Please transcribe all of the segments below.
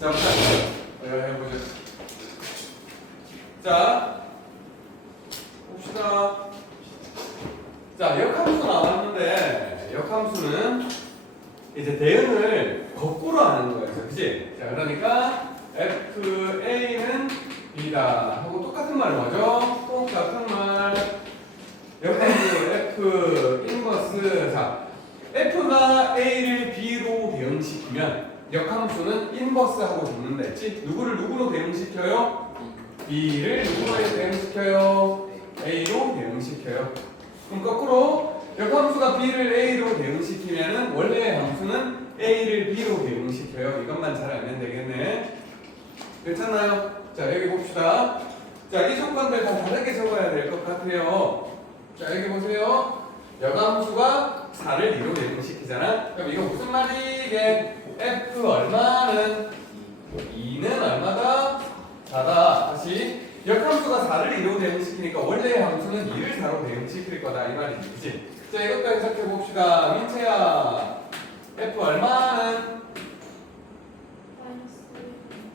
자, 해보죠. 자, 봅시다. 자, 역함수 나왔는데, 역함수는 이제 대응을 거꾸로 하는 거예요. 그치? 자, 그러니까, FA는 B다. 하고 똑같은 말 뭐죠? 똑같은 말. 역함수 F 인버스. 자, F가 A를 B로 대응시키면, 역함수는 인버스하고 붙는다 했지? 누구를 누구로 대응시켜요? B를 누구로 대응시켜요? A로 대응시켜요. 그럼 거꾸로 역함수가 B를 A로 대응시키면은 원래의 함수는 A를 B로 대응시켜요. 이것만 잘 알면 되겠네. 괜찮나요? 자, 여기 봅시다. 자, 이 조건들 다 다르게 적어야 될 것 같아요. 자, 여기 보세요. 역함수가 4를 2로 대응시키잖아. 그럼 이거 무슨 말이게? F 얼마는 2는 얼마다? 4다. 다시 역함수가 4를 2로 대응시키니까 원래의 함수는 2를 4로 대응시킬 거다 이 말이지. 그치? 자, 이것도 해석해 봅시다. 민채야, F 얼마는?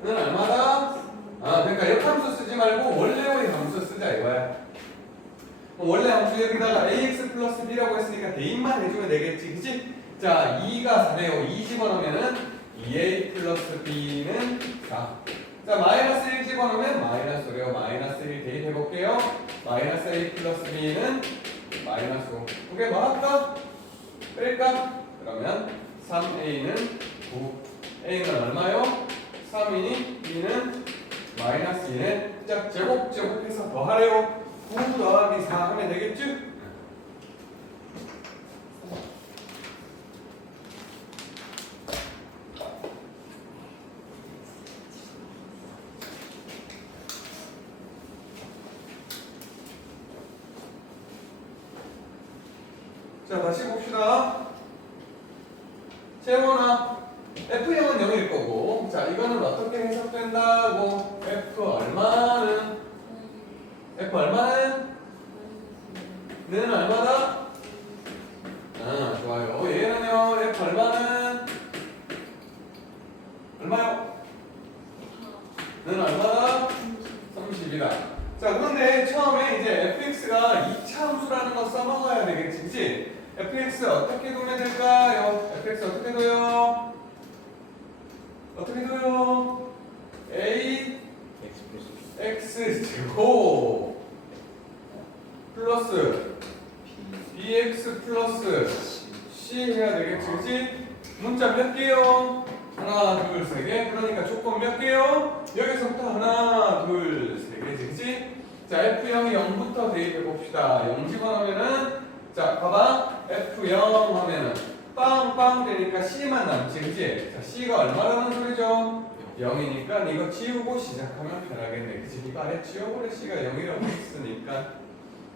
는 얼마다? 아, 그러니까 역함수 쓰지 말고 원래의 함수 쓰자 이거야. 원래 함수 여기다가 ax 플러스 b라고 했으니까 대입만 해주면 되겠지, 그치? 자, 2가 4네요. 2 집어넣으면은 2a 플러스 b는 4. 자, 마이너스 1 집어넣으면 마이너스래요. 마이너스 1 대입해볼게요. 마이너스 a 플러스 b는 마이너스 5. 그게 뭐 할까? 뺄까? 그러면 3a는 9. a는 얼마요? 3이니 b는 마이너스 2네. 자, 제곱해서 더하래요. 9 더하기 4 하면 되겠죠? 자, 다시 봅시다. 채원아, F형은 0일 거고, 자, 이거는 어떻게 해석된다고? F 얼마는? F 얼마는? 는 얼마다? 아, 좋아요. 얘는요, F 얼마는? 얼마요? 는 얼마다? 30이다. 자, 그런데 처음에 이제 fx가 2차 함수라는 거 써먹어야 되겠지, 그치? fx 어떻게 두면 될까요? fx 어떻게 둬요? 어떻게 둬요? a x 제곱 플러스 bx 플러스 c 해야 되겠지, 그치? 문자 몇 개요? 하나, 둘, 세 개. 그러니까 조건 몇 개요? 여기서부터 하나, 둘, 세 개지, 그치? 자, F0이 0부터 대입해 봅시다. 0 집어넣으면은, 자, 봐봐. F0 하면은, 빵빵 되니까 C만 남지, 그치? 자, C가 얼마라는 소리죠? 0이니까 이거 지우고 시작하면 편하겠네. 그치? 이거 아래 지워버려. C가 0이라고 했으니까.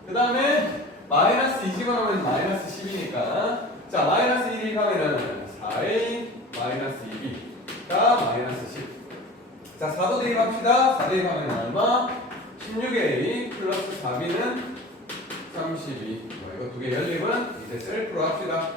그 다음에, 마이너스 2 집어넣으면 마이너스 10이니까. 자, 마이너스 1이 가면은 4A 마이너스 2B가 마이너스 10. 자, 4도 대입합시다. 4 대입하면 얼마? 16A 플러스 4B는 32. 이거 두 개 연립은 이제 셀프로 합시다.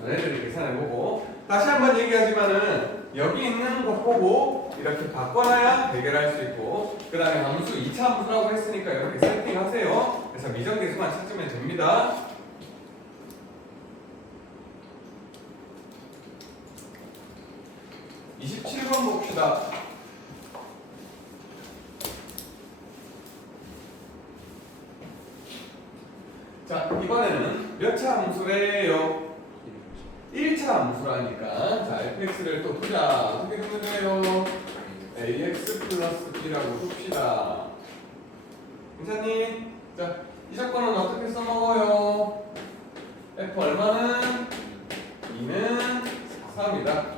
너네들이 계산해보고. 다시 한번 얘기하지만은 여기 있는 거 보고 이렇게 바꿔놔야 해결할 수 있고, 그 다음에 함수 2차 함수라고 했으니까 이렇게 세팅하세요. 그래서 미정계수만 찾으면 됩니다. 27번 봅시다. 자, 이번에는 몇 차 함수래요? 1차 함수라니까. 자, fx를 또 두자. 어떻게 두면 돼요? ax 플러스 b라고 둡시다. 괜찮니? 자, 이 조건은 어떻게 써먹어요? f 얼마는? 2는 3이다.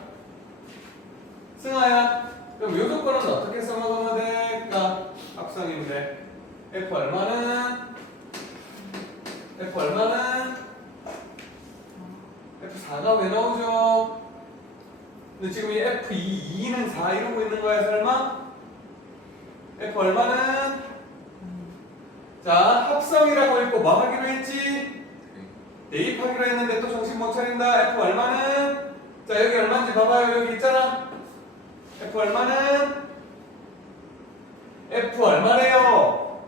승아야, 그럼 이 조건은 어떻게 써먹으면 될까? 합성인데 F 얼마는? F 얼마는? F4가 왜 나오죠? 근데 지금 이 F2, 2는 4 이러고 있는 거야 설마? F 얼마는? 자, 합성이라고 했고 뭐 하기로 했지? 대입하기로 했는데 또 정신 못 차린다. F 얼마는? 자, 여기 얼마인지 봐봐요. 여기 있잖아. F 얼마는? F 얼마래요?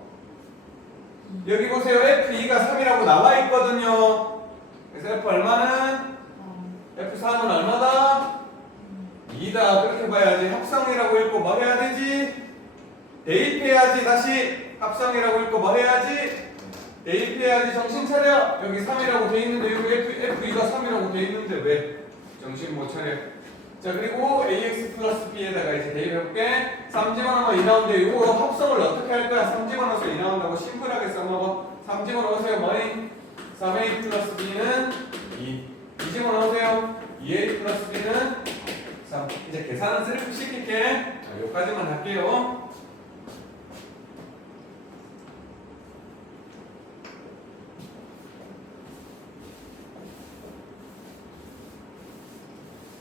여기 보세요. F2가 3이라고 나와 있거든요. 그래서 F 얼마는? F3은 얼마다? 2다. 그렇게 봐야지. 합성이라고 읽고 뭐 해야 되지? 대입해야지. 다시 합성이라고 읽고 뭐 해야지? 대입해야지. 정신 차려. 여기 3이라고 돼 있는데 여기 F2가 3이라고 돼 있는데 왜? 정신 못 차려. 자, 그리고 AX 플러스 B에다가 이제 대입해볼게. 3 집어넣으면 2 나오는데 이거 합성을 어떻게 할 거야? 3 집어넣어서 2 나온다고 심플하게 써먹어. 3 집어넣으세요. 뭐니? 3A 플러스 B는 2. 2 집어넣으세요. 2A 플러스 B는 3. 이제 계산은 셀프 시킬게. 자, 여기까지만 할게요.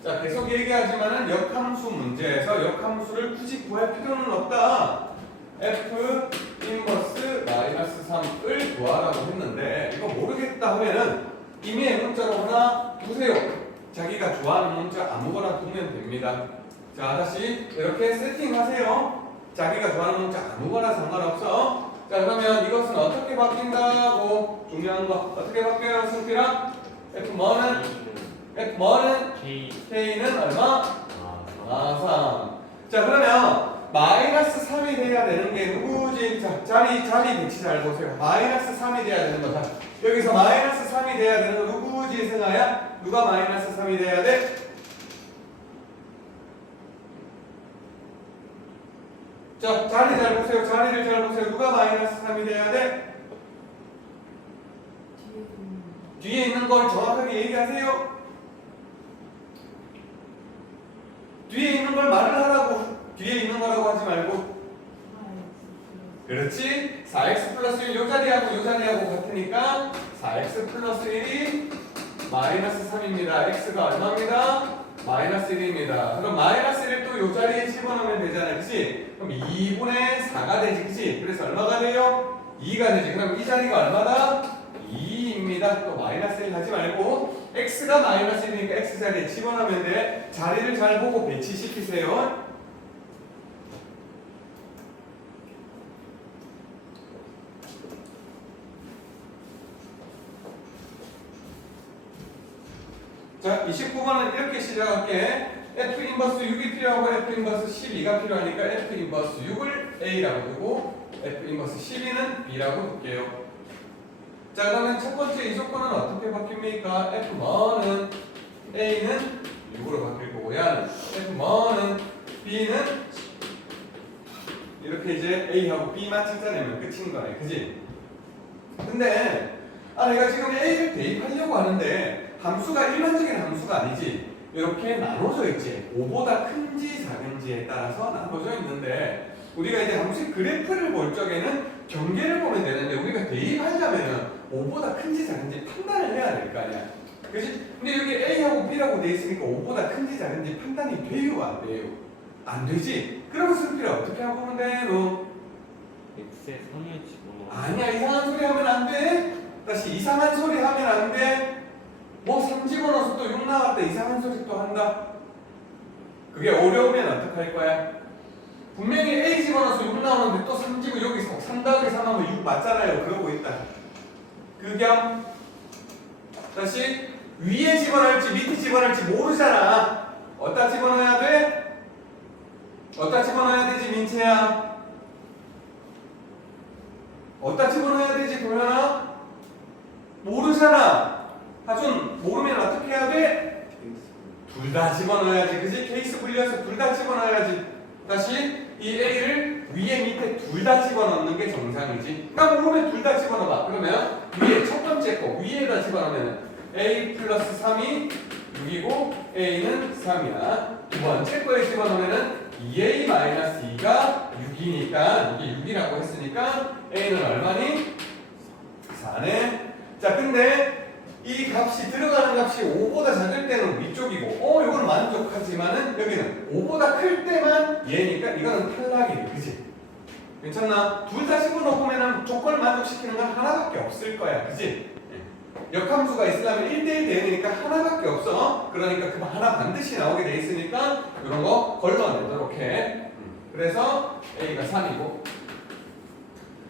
자, 계속 얘기하지만은 역함수 문제에서 역함수를 굳이 구할 필요는 없다. F 인버스 마이너스 3을 구하라고 했는데 이거 모르겠다 하면은 이미의 문자로 하나 두세요. 자기가 좋아하는 문자 아무거나 두면 됩니다. 자, 다시 이렇게 세팅하세요. 자기가 좋아하는 문자 아무거나 상관없어. 자, 그러면 이것은 어떻게 바뀐다고? 중요한 거 어떻게 바뀌어요, 승필아? F 뭐는? K는 얼마? 3. 자, 그러면 마이너스 3이 돼야 되는 게 누구지? 자, 자리 배치 잘 보세요. 마이너스 3이 돼야 되는 거. 자, 여기서 마이너스 3이 돼야 되는 거 누구지, 승아야? 누가 마이너스 3이 돼야 돼? 자, 자리 잘 보세요. 자리를 잘 보세요. 누가 마이너스 3이 돼야 돼? 뒤에 있는 걸 정확하게 얘기하세요. 뒤에 있는 걸 말을 하라고. 뒤에 있는 거라고 하지 말고. 그렇지? 4x 플러스 1 요 자리하고 요 자리하고 같으니까 4x 플러스 1이 마이너스 3입니다. x가 얼마입니다? 마이너스 1입니다. 그럼 마이너스 1을 또 요 자리에 집어넣으면 되잖아요. 그치? 그럼 2분의 4가 되지. 그치? 그래서 얼마가 돼요? 2가 되지. 그럼 이 자리가 얼마다? 2입니다. 또 마이너스 1 하지 말고 x가 마이너스 1이니까 x 자리에 집어넣으면 돼. 자리를 잘 보고 배치시키세요. 자, 29번은 이렇게 시작할게. F 인버스 6이 필요하고 F 인버스 12가 필요하니까 F 인버스 6을 A라고 두고 F 인버스 12는 B라고 둘게요. 자, 그러면 첫 번째 이 조건은 어떻게 바뀝니까? F 뭐는 A는 6으로 바뀔 거고요. F 뭐는 B는 이렇게 이제 A하고 B만 찾아내면 끝인 거네. 그지? 근데 내가 지금 A를 대입하려고 하는데 함수가 일반적인 함수가 아니지. 이렇게 나눠져 있지. 5보다 큰지 작은지에 따라서 나눠져 있는데 우리가 이제 함수의 그래프를 볼 적에는 경계를 보면 되는데 우리가 대입하려면은 5보다 큰지 작은지 판단을 해야 될 거 아니야. 그치? 근데 여기 A하고 B라고 돼 있으니까 5보다 큰지 작은지 판단이 돼요, 안 돼요? 안 되지? 그러면 승필아 어떻게 하고 보면 돼, 너? X의 선을 집어넣어. 아니야, 이상한 소리 하면 안 돼. 다시 이상한 소리 하면 안 돼. 뭐 3 집어넣어서 또 6 나왔다 이상한 소리 또 한다. 그게 어려우면 어떡할 거야? 분명히 A 집어넣어서 6 나오는데 또 3 집어 여기서 3 더하기 3 하면 6 맞잖아요. 그러고 있다. 그겸 다시 위에 집어넣을지 밑에 집어넣을지 모르잖아. 어디다 집어넣어야 돼? 어디다 집어넣어야 되지, 민채야? 어디다 집어넣어야 되지, 도현아? 모르잖아. 하준 모르면 어떻게 해야 돼? 둘 다 집어넣어야지. 그지? 케이스 분리해서 둘 다 집어넣어야지. 다시 이 A를 위에 밑에 둘 다 집어넣는 게 정상이지. 그러니까 모르면 둘 다 집어넣어봐. 그러면 위에 첫 번째 거 위에다 집어넣으면 A 플러스 3이 6이고 A는 3이야. 두 번째 거에 집어넣으면 2A 마이너스 2가 6이니까 이게 6이라고 했으니까 A는 얼마니? 4네. 자, 근데 이 값이 들어가는 값이 5보다 작을 때는 위쪽이고 이건 만족하지만은 여기는 5보다 클 때만 얘니까 이거는 탈락이에요. 그치? 괜찮나? 둘 다 집어넣으면 조건을 만족시키는 건 하나밖에 없을 거야. 그치? 역함수가 있으려면 1대1 대응이니까 하나밖에 없어. 그러니까 그 하나 반드시 나오게 돼 있으니까 이런 거 걸러내도록 그래서 A가 3이고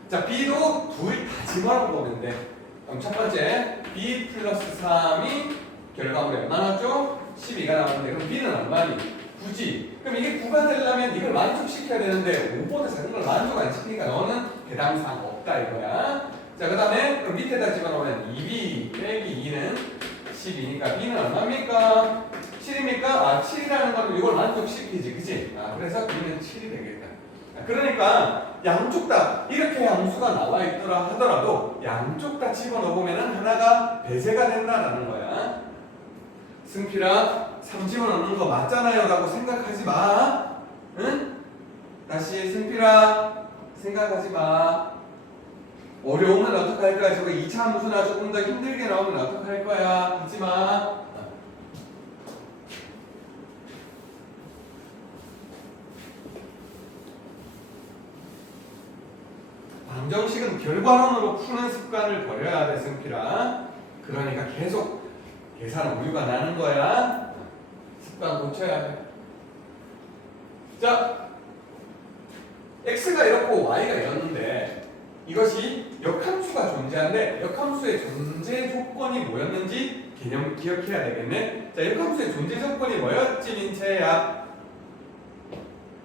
자 B도 둘 다 집어넣어 보면 돼. 그럼 첫 번째 B 플러스 3이 결과물이 얼마 나왔죠? 12가 나왔는데 그럼 B는 얼마니? 9지. 그럼 이게 9가 되려면 이걸 만족시켜야 되는데 5보다 작은 걸 만족 안 시키니까 너는 해당사항 없다 이거야. 자 그 다음에 그럼 밑에다 집어넣으면 2B 빼기 2는 12니까 B는 얼마입니까? 7입니까? 아 7이라는 건 이걸 만족시키지 그치? 아 그래서 B는 7이 되겠다. 그러니까 양쪽 다 이렇게 함수가 나와 있더라 하더라도 양쪽 다 집어넣으면 하나가 배제가 된다라는 거야. 승필아 3 집어넣는 거 맞잖아요 라고 생각하지 마. 응? 다시 승필아 생각하지 마. 어려우면 어떡할 거야? 저거 2차 함수나 조금 더 힘들게 나오면 어떡할 거야? 하지 마. 방정식은 결과론으로 푸는 습관을 버려야 돼, 승필아. 그러니까 계속 계산 오류가 나는 거야. 습관 고쳐야 돼. 자, x가 이렇고 y가 이렇는데 이것이 역함수가 존재하는데 역함수의 존재 조건이 뭐였는지 개념 기억해야 되겠네. 자, 역함수의 존재 조건이 뭐였지, 민채야?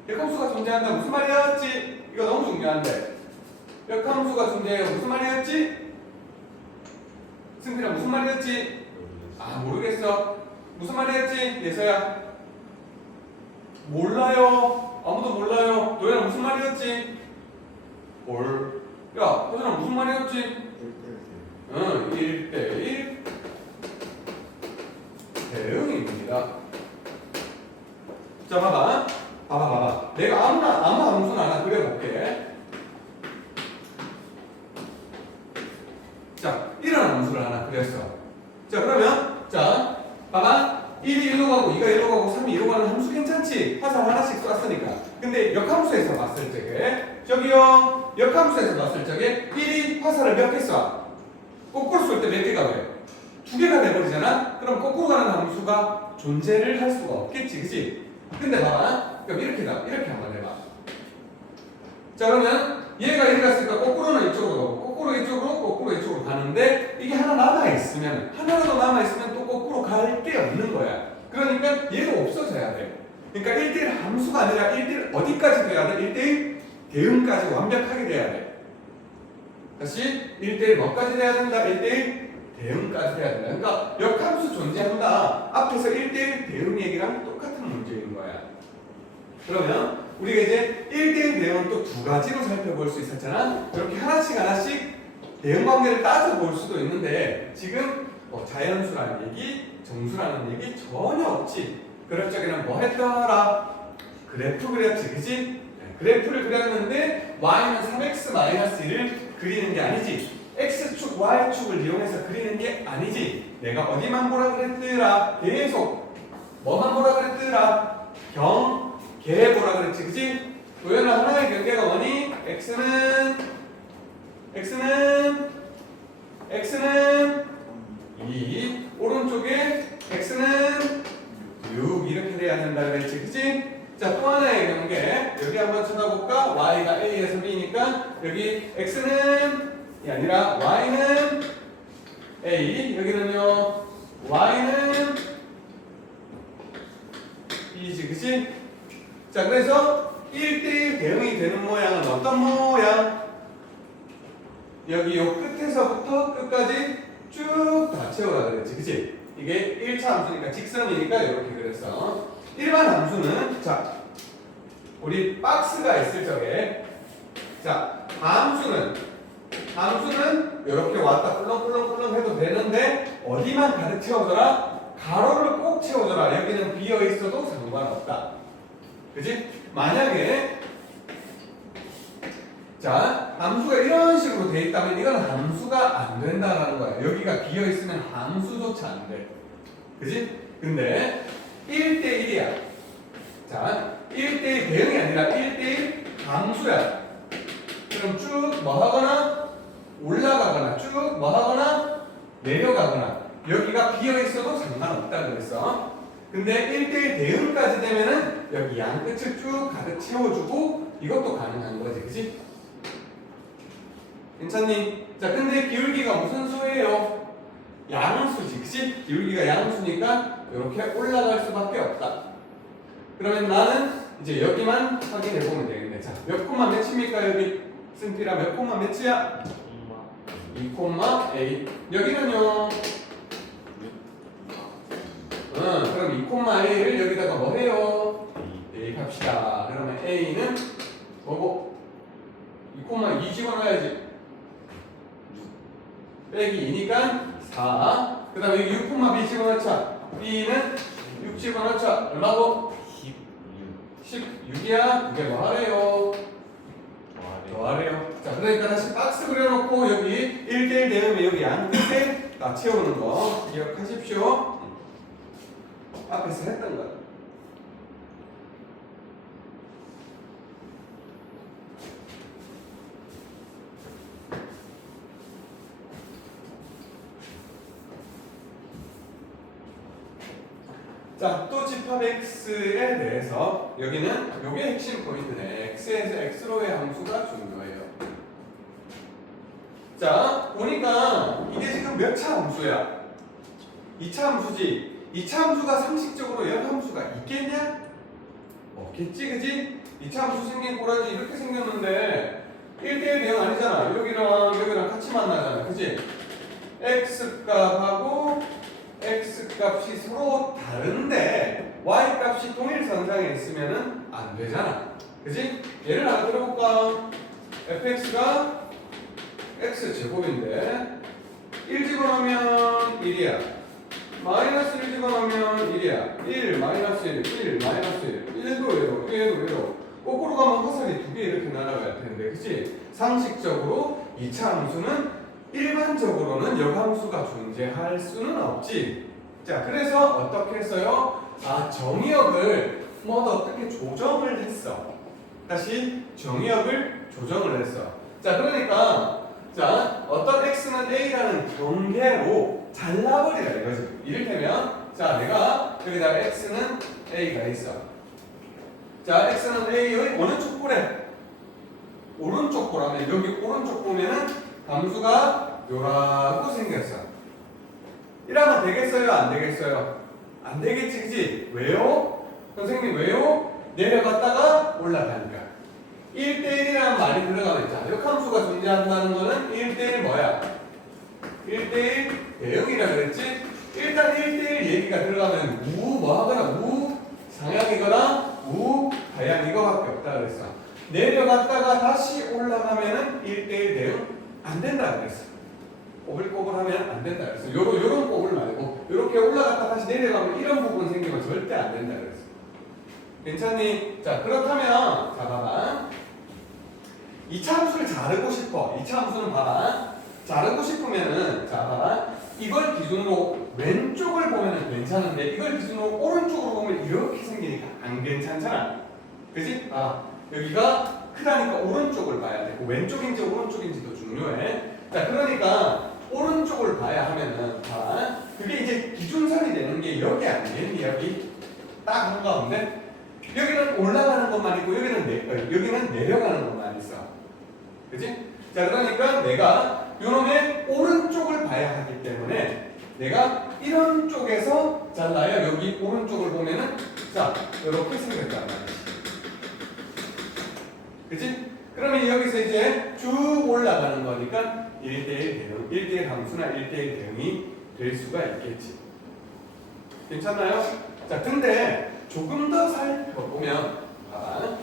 역함수가 존재한다 무슨 말이었지? 이거 너무 중요한데. 역함수가 존재해요 무슨 말이었지? 승필아 무슨 말이었지? 아 모르겠어. 무슨 말이었지? 예서야 몰라요. 아무도 몰라요. 너희는 무슨 말이었지? 뭘? 야 호준아 무슨 말이었지? 응 1대1 대응입니다. 자 봐봐 내가 아무 함수나 하나 그려볼게. 자, 이런 함수를 하나 그렸어. 자, 그러면, 자, 봐봐. 1이 1로 가고, 2가 1로 가고, 3이 2로 가는 함수 괜찮지? 화살 하나씩 쐈으니까. 근데 역함수에서 봤을 적에, 저기요, 역함수에서 봤을 적에, 1이 화살을 몇 개 쏴? 거꾸로 쏠 때 몇 개가 돼? 2개가 돼버리잖아? 그럼 거꾸로 가는 함수가 존재를 할 수가 없겠지, 그치? 근데 봐봐. 그럼 이렇게 한번 해봐. 자, 그러면, 얘가 이리 갔으니까 거꾸로는 이쪽으로 가고, 거꾸로 이쪽으로 가는데 이게 하나 남아있으면 하나라도 남아있으면 또 거꾸로 갈 게 없는 거야. 그러니까 얘도 없어져야 돼. 그러니까 1대1 함수가 아니라 1대1 어디까지 돼야 돼? 1대1 대응까지 완벽하게 돼야 돼. 다시 1대1 뭐까지 돼야 된다? 1대1 대응까지 돼야 된다. 그러니까 역함수 존재한다. 앞에서 1대1 대응 얘기랑 똑같은 문제인 거야. 그러면 우리가 이제 1대1 대응은 또 두 가지로 살펴볼 수 있었잖아. 이렇게 하나씩 대응 관계를 따져볼 수도 있는데 지금 자연수라는 얘기, 정수라는 얘기 전혀 없지. 그럴 적에는 뭐 했더라? 그래프 그렸지, 그치? 네, 그래프를 그렸는데 y는 3x-1을 그리는 게 아니지. x축, y축을 이용해서 그리는 게 아니지. 내가 어디만 보라 그랬더라? 계속 뭐만 보라 그랬더라? 개 보라 그랬지, 그치? 도연은 하나의 경계가 뭐니? x는 2 오른쪽에 x는 6 이렇게 돼야 된다 그랬지, 그치? 자, 또 하나의 경계 여기 한번 쳐다볼까? y가 a에서 b니까 여기 x는 이 아니라 y는 a 여기는요 y는 b지, 그치? 자, 그래서 1대1 대응이 되는 모양은 어떤 모양? 여기 요 끝에서부터 끝까지 쭉 다 채워라 그랬지, 그치? 이게 1차 함수니까 직선이니까 이렇게 그랬어. 일반 함수는, 자, 우리 박스가 있을 적에, 자, 함수는 이렇게 왔다 꿀렁꿀렁 해도 되는데, 어디만 가득 채워줘라? 가로를 꼭 채워줘라. 여기는 비어 있어도 상관없다. 그치? 만약에 자 함수가 이런 식으로 돼 있다면 이건 함수가 안 된다라는 거야. 여기가 비어 있으면 함수조차 안 돼. 그치? 근데 1대1이야. 자 1대1 대응이 아니라 1대1 함수야. 그럼 쭉 뭐 하거나 올라가거나 쭉 뭐 하거나 내려가거나 여기가 비어 있어도 상관없다 그랬어. 근데 1대1 대응까지 되면은 여기 양 끝을 쭉 가득 채워주고 이것도 가능한 거지, 그치? 괜찮니? 자, 근데 기울기가 무슨 수예요? 양수지, 그치? 기울기가 양수니까 이렇게 올라갈 수밖에 없다. 그러면 나는 이제 여기만 확인해 보면 되겠네. 자, 몇 콤마 몇입니까? 여기 승필아 몇 콤마 몇이야? 2,A. 여기는요. 그럼 2,A를 여기다가 뭐 해요? 대입합시다. 그러면 A는 뭐고? 2,2 집어넣어야지. 빼기 2니까 4. 그 다음에 여기 6,B 집어넣자. B는 6 집어넣자. 얼마고? 16이야. 그게 뭐 하래요? 더하래요. 자, 그러니까 다시 박스 그려놓고 여기 1대1 대응에 여기 양 끝에 다 채우는 거 기억하십시오. 앞에서 했던 거. 자, 또 집합 x에 대해서 여기는 요게 핵심 포인트네. x에서 x로의 함수가 중요해요. 자, 보니까 이게 지금 몇 차 함수야? 2차 함수지. 2차 함수가 상식적으로 역함수가 있겠냐? 없겠지, 그지? 2차 함수 생긴 꼬라지 이렇게 생겼는데 1대1 대응 아니잖아. 여기랑 같이 만나잖아, 그지? x값하고 x값이 서로 다른데 y값이 동일선상에 있으면은 안 되잖아, 그지? 예를 하나 들어볼까? fx가 x제곱인데 1 집어넣으면 1이야. 마이너스 1 집어넣으면 1이야. 1, 마이너스 1, 1, 마이너스 1. 1도 얘로, 1도 얘로. 거꾸로 가면 화살이 두 개 이렇게 날아갈 텐데, 그치? 상식적으로 2차 함수는 일반적으로는 역함수가 존재할 수는 없지. 자, 그래서 어떻게 했어요? 아, 정의역을 뭐 어떻게 조정을 했어. 다시 정의역을 조정을 했어. 자, 그러니까 자, 어떤 x는 a라는 경계로 잘라버리라 이거지. 이를테면 자, 내가 여기다가 x는 a가 있어. 자, x는 a의 어느 쪽 보래? 오른쪽 보라면 여기 오른쪽 보면은 함수가 요라고 생겼어. 이러면 되겠어요? 안 되겠어요? 안 되겠지, 그치? 왜요? 선생님 왜요? 내려갔다가 올라가니까. 1대1이라는 말이 들어가면 자, 역함수가 존재한다는 거는 1대1 뭐야? 1대1 대응이라 그랬지? 일단 1대1 얘기가 들어가면 우 뭐 하거나 우 상향이거나 우 하향 이거밖에 없다 그랬어. 내려갔다가 다시 올라가면은 1대1 대응 안 된다 그랬어. 꼬불꼬불하면 안 된다 그랬어. 요런 꼬불 말고 이렇게 올라갔다 다시 내려가면 이런 부분 생기면 절대 안 된다 그랬어. 괜찮니? 자, 그렇다면 자 봐봐. 2차 함수를 자르고 싶어. 2차 함수는 봐봐. 자르고 싶으면은 자 봐봐. 이걸 기준으로 왼쪽을 보면은 괜찮은데 이걸 기준으로 오른쪽으로 보면 이렇게 생기니까 안 괜찮잖아. 그지? 아, 여기가 크다니까 오른쪽을 봐야 되고 왼쪽인지 오른쪽인지도 중요해. 자, 그러니까 오른쪽을 봐야 하면은 봐. 그게 이제 기준선이 되는 게 여기 아니겠니? 여기 딱 한가운데 여기는 올라가는 것만 있고 여기는 내려가는 것만 있어. 그치? 자, 그러니까 내가 요놈의 오른쪽을 봐야 하기 때문에 내가 이런 쪽에서 잘라야 여기 오른쪽을 보면은 자, 이렇게 생겼단 말이지. 그치? 그러면 여기서 이제 쭉 올라가는 거니까 1대1 대응, 1대1 함수나 1대1 대응이 될 수가 있겠지. 괜찮나요? 자, 근데 조금 더 살펴보면 봐봐.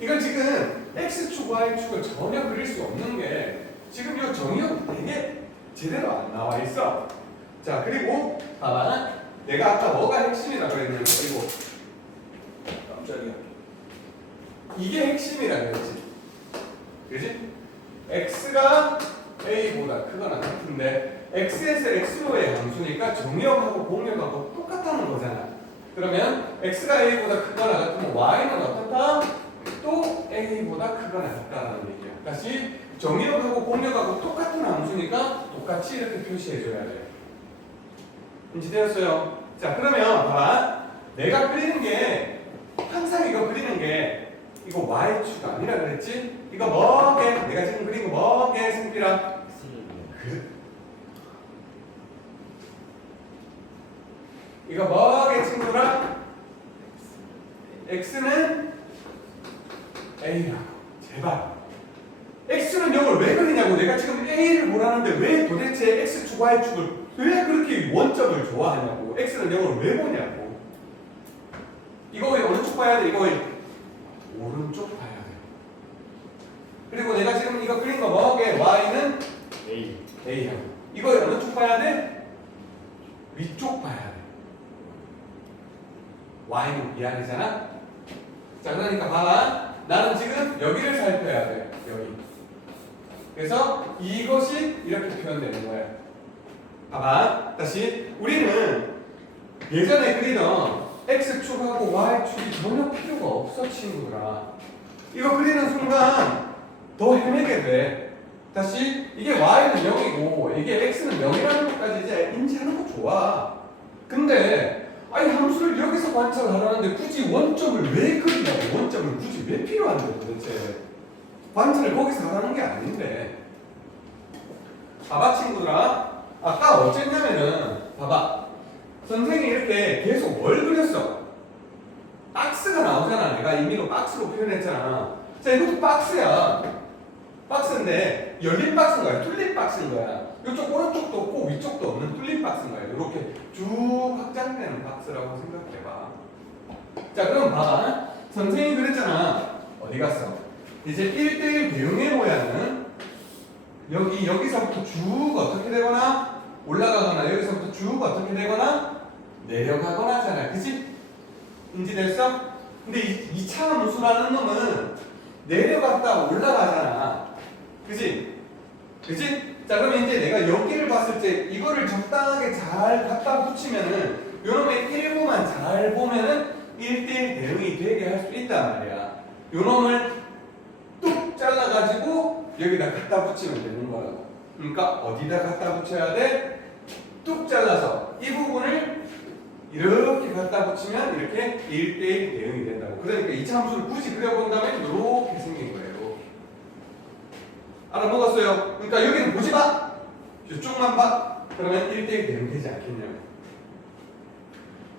이건 지금 X축, Y축을 전혀 그릴 수 없는 게 지금 이 정의역이 되게 제대로 안 나와 있어. 자, 그리고 봐봐. 내가 아까 뭐가 핵심이라고 했냐면 이거 깜짝이야. 이게 핵심이라 그랬지. 그지? X가 A보다 크거나 같은데 X에서 X로의 함수니까 정의역하고 공역하고 똑같다는 거잖아. 그러면 X가 A보다 크거나 같으면 Y는 어떻다? 또 A보다 크거나 같다는 얘기야. 다시 정의역하고 공역하고 똑같은 함수니까 똑같이 이렇게 표시해줘야 돼. 인지되었어요? 자 그러면 봐봐. 내가 그리는 게 항상 이거 그리는 게 이거 y축 아니라 그랬지? 이거 뭐게? 내가 지금 그린 거 뭐게 승필아? X는 이거 뭐게 친구들아? x는 a라고. 제발. x는 0을 왜 그리냐고. 내가 지금 a를 보라는데 왜 도대체 x축 y축을 왜 그렇게 원점을 좋아하냐고. x는 0을 왜 보냐고. 이거 왜 어느 쪽 봐야 돼? 이거 오른쪽 봐야 돼. 그리고 내가 지금 이거 그린 거 뭐게? y는 A. a하고. 이거 어느 쪽 봐야 돼? 위쪽 봐야 돼. y는 위아래잖아. 자 그러니까 봐봐. 나는 지금 여기를 살펴야 돼. 여기. 그래서 이것이 이렇게 표현되는 거야. 봐봐. 다시 우리는 예전에 그리던 x축하고 y축이 전혀 필요가 없어 친구들아. 이거 그리는 순간 더 헤매게 돼. 다시 이게 y는 0이고 이게 x는 0이라는 것까지 이제 인지하는 거 좋아. 근데 아니 함수를 여기서 관찰하라는데 굳이 원점을 왜 그리냐고. 원점을 굳이 왜 필요한데 도대체. 관찰을 거기서 하라는 게 아닌데. 봐봐 친구들아. 아까 어쨌냐면은 봐봐. 선생님이 이렇게 계속 뭘 그렸어? 박스가 나오잖아. 내가 임의로 박스로 표현했잖아. 자 이것도 박스야. 박스인데 열린 박스인 거야? 뚫린 박스인 거야? 이쪽 오른쪽도 없고 위쪽도 없는 뚫린 박스인 거야. 이렇게 쭉 확장되는 박스라고 생각해봐. 자 그럼 봐봐. 선생님이 그랬잖아. 어디 갔어? 이제 1대1 대응의 모양은 여기서부터 쭉 어떻게 되거나 올라가거나 여기서부터 쭉 어떻게 되거나 내려가거나 하잖아. 그치? 인지됐어? 근데 이 차함수라는 놈은 내려갔다 올라가잖아. 그치? 그치? 자 그럼 이제 내가 여기를 봤을 때 이거를 적당하게 잘 갖다 붙이면은 요놈의 일부만 잘 보면은 1대1 대응이 되게 할 수 있단 말이야. 요놈을 뚝 잘라가지고 여기다 갖다 붙이면 되는 거라고. 그러니까 어디다 갖다 붙여야 돼? 뚝 잘라서 이 부분을 이렇게 갖다 붙이면 이렇게 1대1 대응이 된다고. 그러니까 이 함수를 굳이 그려본다면 이렇게 생긴 거예요. 알아먹었어요? 그러니까 여기는 보지 마! 이쪽만 봐! 그러면 1대1 대응 되지 않겠냐고.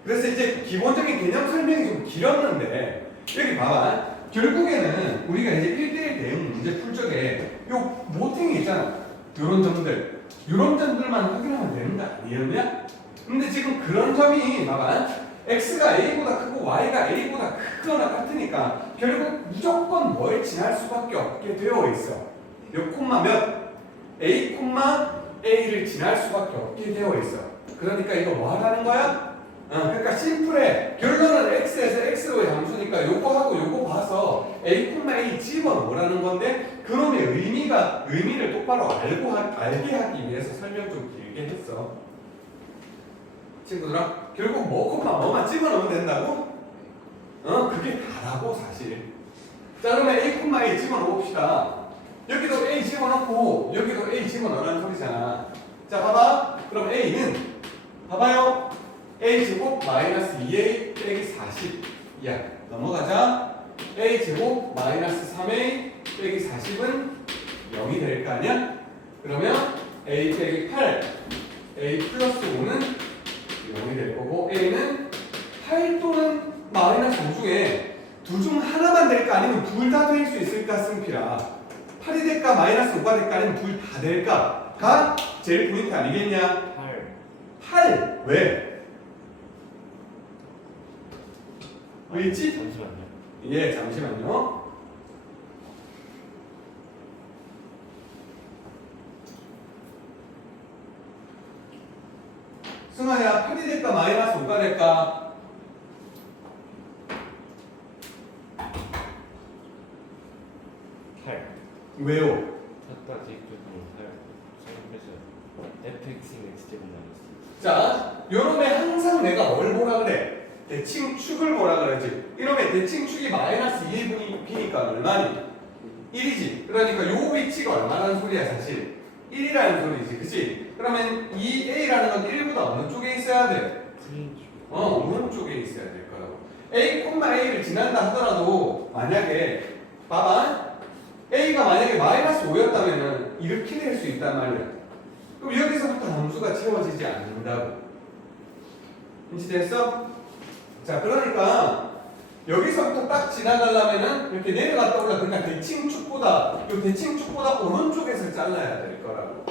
그래서 이제 기본적인 개념 설명이 좀 길었는데 여기 봐봐. 결국에는 우리가 이제 1대1 대응 문제 풀 적에 요 모탱이 있잖아. 요런 점들. 요런 점들만 확인하면 되는 거 아니었냐? 근데 지금 그런 점이 봐봐. x가 a보다 크고 y가 a보다 크거나 같으니까 결국 무조건 뭘 지날 수밖에 없게 되어 있어. 요 콤마 몇? a 콤마 a를 지날 수밖에 없게 되어 있어. 그러니까 이거 뭐 하라는 거야? 그러니까 심플해. 결론은 x에서 x로의 함수니까 요거하고 요거 봐서 a 콤마 a 집어넣으라는 건데 그놈의 의미를 똑바로 알게 하기 위해서 설명 좀 길게 했어. 친구들아, 결국 뭐 콤마 뭐만 집어넣으면 된다고? 그게 다라고 사실. 자 그러면 a 콤마 a 집어넣읍시다. 여기도 a 집어넣고 여기도 a 집어넣으라는 소리잖아. 자 봐봐. 그럼 a는 봐봐요. a 제곱 마이너스 2a 빼기 40이야. 넘어가자. a 제곱 마이너스 3a 빼기 40은 0이 될 거 아니야? 그러면 a 빼기 8 a 플러스 5는 0이 될 거고 a는 8 또는 마이너스 5 중에 둘 중 하나만 될까 아니면 둘 다 될 수 있을까 승필아. 8이 될까 마이너스 5가 될까 아니면 둘 다 될까가 제일 포인트 아니겠냐? 8 왜? 왜지? 잠시만요. 예, 잠시만요. 승아야, 8이 될까 마이너스 5가 될까? 왜요? 쳤다 제곱제곱은 8. 생각해서 fx는 x제곱 마이너스. 자, 요놈의 항상 내가 뭘 보라 그래? 대칭축을 보라 그러지. 이놈의 대칭축이 마이너스 2분이니까 얼마니? 1이지. 그러니까 요 위치가 얼마라는 소리야 사실? 1이라는 소리지. 그치? 그러면 이 a라는 건 1보다 어느 쪽에 있어야 돼? 풀린 쪽. 오른쪽에 있어야 될 거라고. A를 지난다 하더라도 만약에 봐봐. A가 만약에 마이너스 5였다면은 이렇게 될 수 있단 말이야. 그럼 여기서부터 함수가 채워지지 않는다고. 인지됐어? 자, 그러니까 여기서부터 딱 지나가려면은 이렇게 내려갔다 올라. 그러니까 대칭축보다 오른쪽에서 잘라야 될 거라고.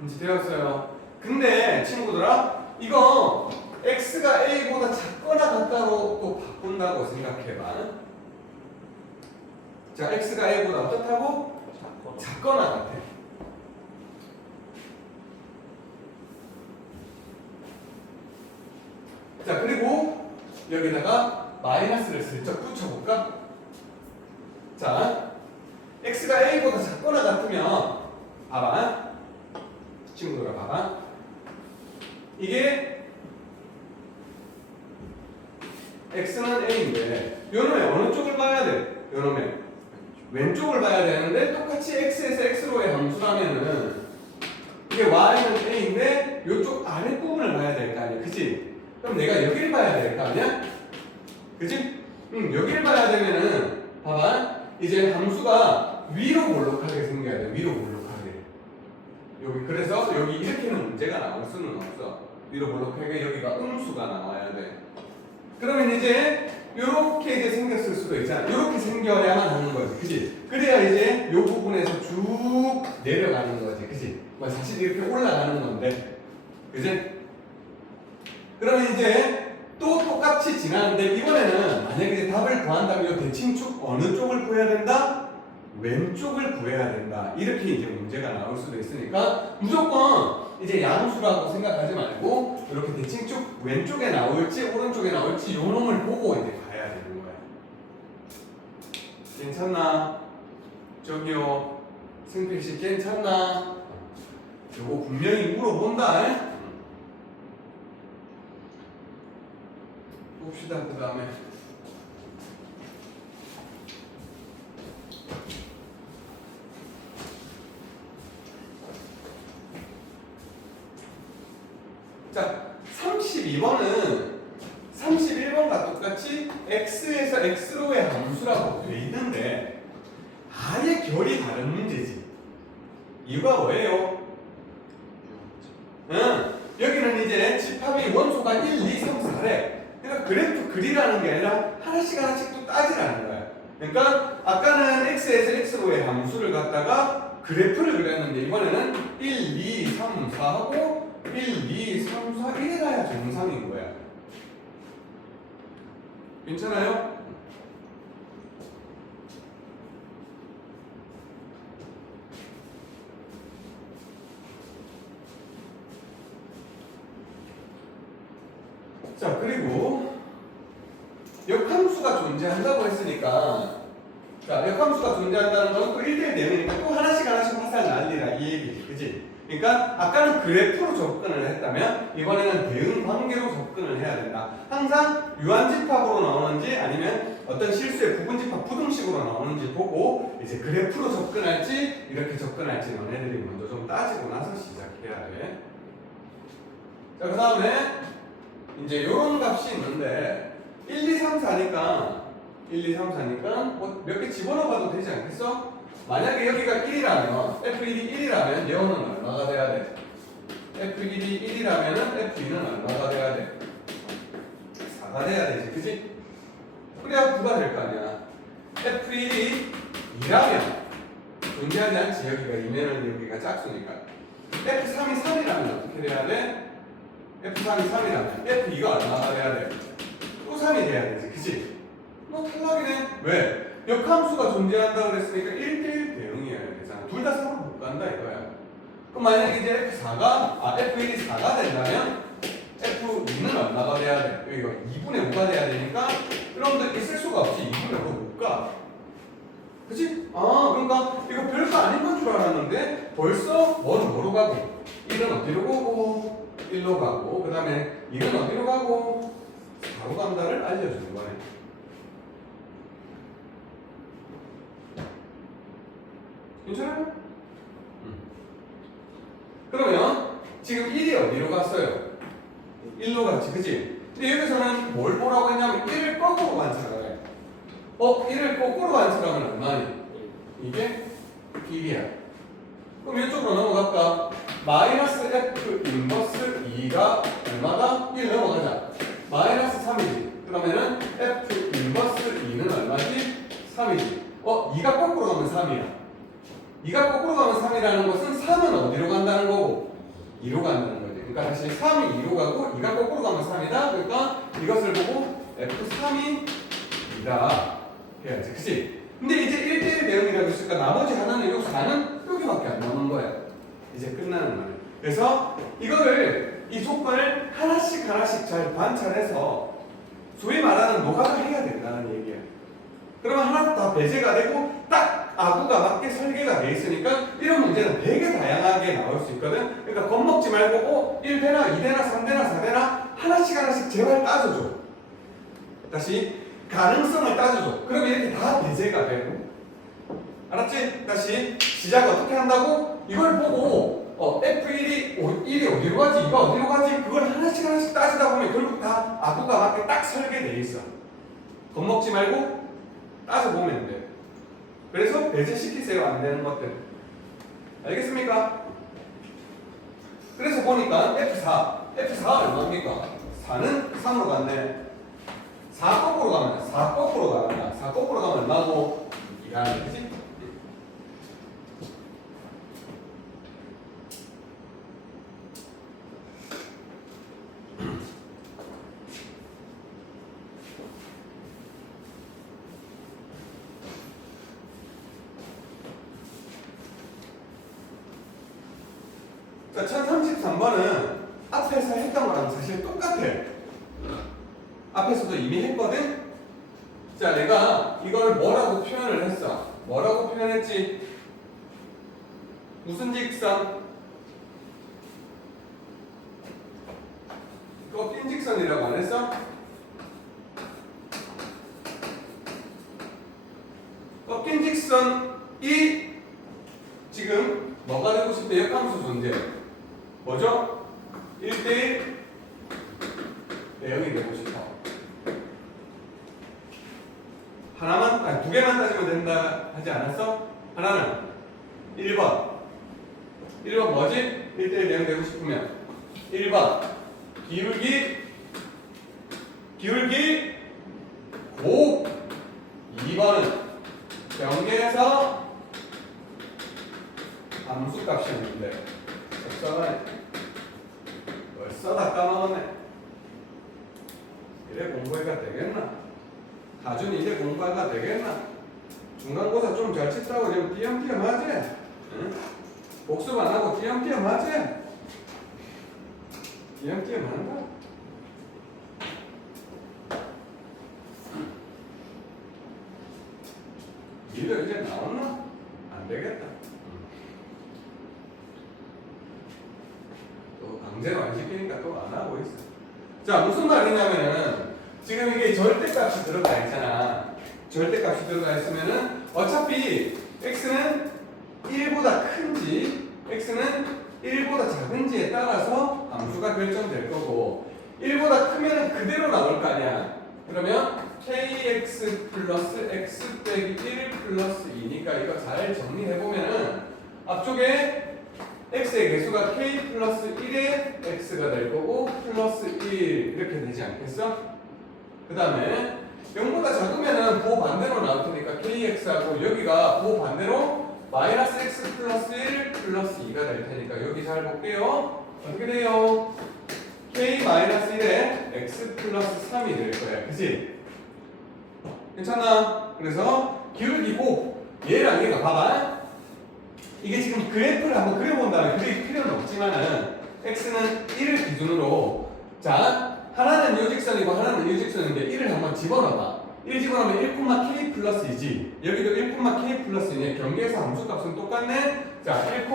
인지되었어요? 근데 친구들아, 이거 x가 a보다 작거나 같다로 또 바꾼다고 생각해봐. 자, x가 a보다 어떻다고? 작거나 같아. 자, 그리고 여기다가 마이너스를 슬쩍 붙여볼까? 자, x가 a보다 작거나 같으면 봐봐. 친구들아 봐봐. 이게 x는 a인데 요놈의 어느 쪽을 봐야 돼? 요놈의 왼쪽을 봐야 되는데 똑같이 x에서 x로의 함수라면은 이게 y는 a인데 요쪽 아랫부분을 봐야 될 거 아니야. 그치? 그럼 내가 여기를 봐야 될 거 아니야? 그치? 여기를 봐야 되면은 봐봐. 이제 함수가 위로 몰록하게 생겨야 돼. 위로 몰록하게. 여기 그래서 여기 이렇게는 문제가 나올 수는 없어. 위로 몰록하게 여기가 음수가 나와야 돼. 그러면 이제 요렇게 이제 생겼을 수도 있잖아. 요렇게 생겨야만 하는 거지. 그치? 그래야 이제 요 부분에서 쭉 내려가는 거지. 그치? 뭐 사실 이렇게 올라가는 건데. 그치? 그러면 이제 또 똑같이 지나는데 이번에는 만약에 이제 답을 구한다면 요 대칭축 어느 쪽을 구해야 된다? 왼쪽을 구해야 된다. 이렇게 이제 문제가 나올 수도 있으니까 무조건 이제 양수라고 생각하지 말고 이렇게 대칭축 왼쪽에 나올지 오른쪽에 나올지 요 놈을 보고 이제 가야 되는 거야. 괜찮나? 저기요, 승필씨 괜찮나? 요거 분명히 물어본다. 봅시다. 그 다음에 자, 31번과 똑같이 x에서 x로의 함수라고 돼 있는데 아예 결이 다른 문제지. 이유가 뭐예요? 여기는 이제 집합의 원소가 1, 2, 3, 4래. 그러니까 그래프 그리라는 게 아니라 하나씩 또 따지라는 거야. 그러니까 아까는 x에서 x로의 함수를 갖다가 그래프를 그렸는데 이번에는 1, 2, 3, 4 하고 1, 2, 3, 4 이래가야 정상인 거야. 괜찮아요? 자, 그리고 역함수가 존재한다고 했으니까, 자, 역함수가 존재한다는 건 또 1대1 대응이니까 또 하나씩 화살 날리라 이 얘기지. 그치? 그러니까 아까는 그래프로 접근을 했다면 이번에는 대응 관계로 접근을 해야 된다. 항상 유한집합으로 나오는지 아니면 어떤 실수의 부분집합 부등식으로 나오는지 보고 이제 그래프로 접근할지 이렇게 접근할지 너네들이 먼저 좀 따지고 나서 시작해야 돼. 자, 그 다음에 이제 요런 값이 있는데 1, 2, 3, 4니까 뭐 몇 개 집어넣어봐도 되지 않겠어? 만약에 여기가 1이라면 F1이 1이라면 예원은 얼마가 돼야 돼? F1이 1이라면은 F2는 얼마가 돼야 돼? 4가 돼야 되지, 그치? 그래야 9가 될 거 아니야. F1이 2라면 존재하지 않지. 여기가 2면은 여기가 짝수니까. F3이 3이라면 어떻게 돼야 돼? F3이 3이라면 F2가 얼마가 돼야 돼? 또 3이 돼야 되지, 그치? 뭐 탈락이네. 왜? 역함수가 존재한다고 그랬으니까 1대1 대응이어야 되잖아. 둘 다 3을 못 간다 이거야. 그럼 만약에 이제 F1이 4가 된다면 F2는 얼마가 돼야 돼? 여기가 2분의 5가 돼야 되니까 여러분들 있을 수가 없지. 2분의 5 못 가. 그치? 그러니까 이거 별거 아닌 건 줄 알았는데 벌써 뭐로 가고 1은 어디로 가고 1로 가고 그 다음에 2는 어디로 가고 4로 간다를 알려주는 거네. 괜찮아요? 그러면 지금 1이 어디로 갔어요? 1로 일로 갔지, 그치? 근데 여기서는 뭘 보라고 했냐면 1을 거꾸로 관찰하래. 1을 거꾸로 관찰하면 얼마니? 이게 1이야. 그럼 이쪽으로 넘어갈까? 마이너스 F 인버스 2가 얼마다? 1 넘어가자. 마이너스 3이지. 그러면은 F 인버스 2는 얼마지? 3이지. 2가 거꾸로 가면 3이야. 2가 거꾸로 가면 3이라는 것은 3은 어디로 간다는 거고? 2로 간다는 거지. 그러니까 다시 3이 2로 가고 2가 거꾸로 가면 3이다. 그러니까 이것을 보고 F3이 2다 해야지. 그치? 근데 이제 1대1 대응이라고 했으니까 나머지 하나는 요 4는 여기밖에 안 남은 거야. 이제 끝나는 거야. 그래서 이거를 이 조건을 하나씩 잘 관찰해서 소위 말하는 노가다 해야 된다는 얘기야. 그러면 하나 다 배제가 되고 딱 아구가 맞게 설계가 돼 있으니까 이런 문제는 되게 다양하게 나올 수 있거든. 그러니까 겁먹지 말고 1대나 2대나 3대나 4대나 하나씩 제발 따져줘. 다시 가능성을 따져줘. 그러면 이렇게 다 배제가 되고. 알았지? 다시 시작 어떻게 한다고? 이걸 보고 F1이 1이 어디로 가지? 2가 어디로 가지? 그걸 하나씩 따지다 보면 결국 다 아구가 맞게 딱 설계돼 있어. 겁먹지 말고 따져보면 돼. 그래서 배제시키세요. 안 되는 것들. 알겠습니까? 그래서 보니까 F4가 얼마입니까? 4는 3으로 갔네. 4 거꾸로 가면 4 거꾸로 가면 4 거꾸로 가면 얼마고? 2가 그지? 자, 1033번은 앞에서 했던 거랑 사실 똑같아. 앞에서도 이미 했거든? 자, 내가 이걸 뭐라고 표현을 했어? 뭐라고 표현했지? 무슨 직선? 꺾인 직선이라고 안 했어? 꺾인 직선이 지금 뭐가 되고 싶대? 역함수 존재. 뭐죠? 1대1 대응이 되고 싶어. 하나만, 아니 두 개만 따지면 된다 하지 않았어? 하나는 1번 뭐지? 1대1 대응 되고 싶으면 1번 기울기 곱. 2번은 경계에서 함수값이었는데 적당하네. 벌써 다 까먹었네. 이래 공부해가 되겠나? 하준 이제 공부해가 되겠나? 중간고사 좀 잘 치다고 지금 띄엄띄엄 하지? 응? 복습 안 하고 띄엄띄엄 하지? 띄엄띄엄 한다? 니들 이제 나왔나? 안 되겠다. 또 강제로 안 시키니까 또 안 하고 있어. 자, 무슨 말이냐면은 지금 이게 절대값이 들어가 있잖아. 절대값이 들어가 있으면은 어차피 x는 1보다 큰지 x는 1보다 작은지에 따라서 함수가 결정될 거고 1보다 크면은 그대로 나올 거 아니야. 그러면 kx 플러스 x 빼기 1 플러스 2니까 이거 잘 정리해보면은 앞쪽에 x의 개수가 k 플러스 1의 x가 될 거고 플러스 1 이렇게 되지 않겠어? 그 다음에 0보다 작으면은 그 반대로 나올 테니까 kx하고 여기가 그 반대로 마이너스 x 플러스 1 플러스 2가 될 테니까 여기 잘 볼게요. 어떻게 돼요? k 마이너스 1에 x 플러스 3이 될 거야. 그치? 괜찮아? 그래서 기울기고 얘랑 얘가 봐봐. 이게 지금 그래프를 한번 그려본다면 그릴 필요는 없지만은 x는 1을 기준으로 자 하나는 요직선이고 하나는 요직선인데 1을 한번 집어넣어봐. 1 집어넣으면 1,k 플러스 2지. 여기도 1,k 플러스 2네. 경계에서 함수값은 똑같네. 자 1,k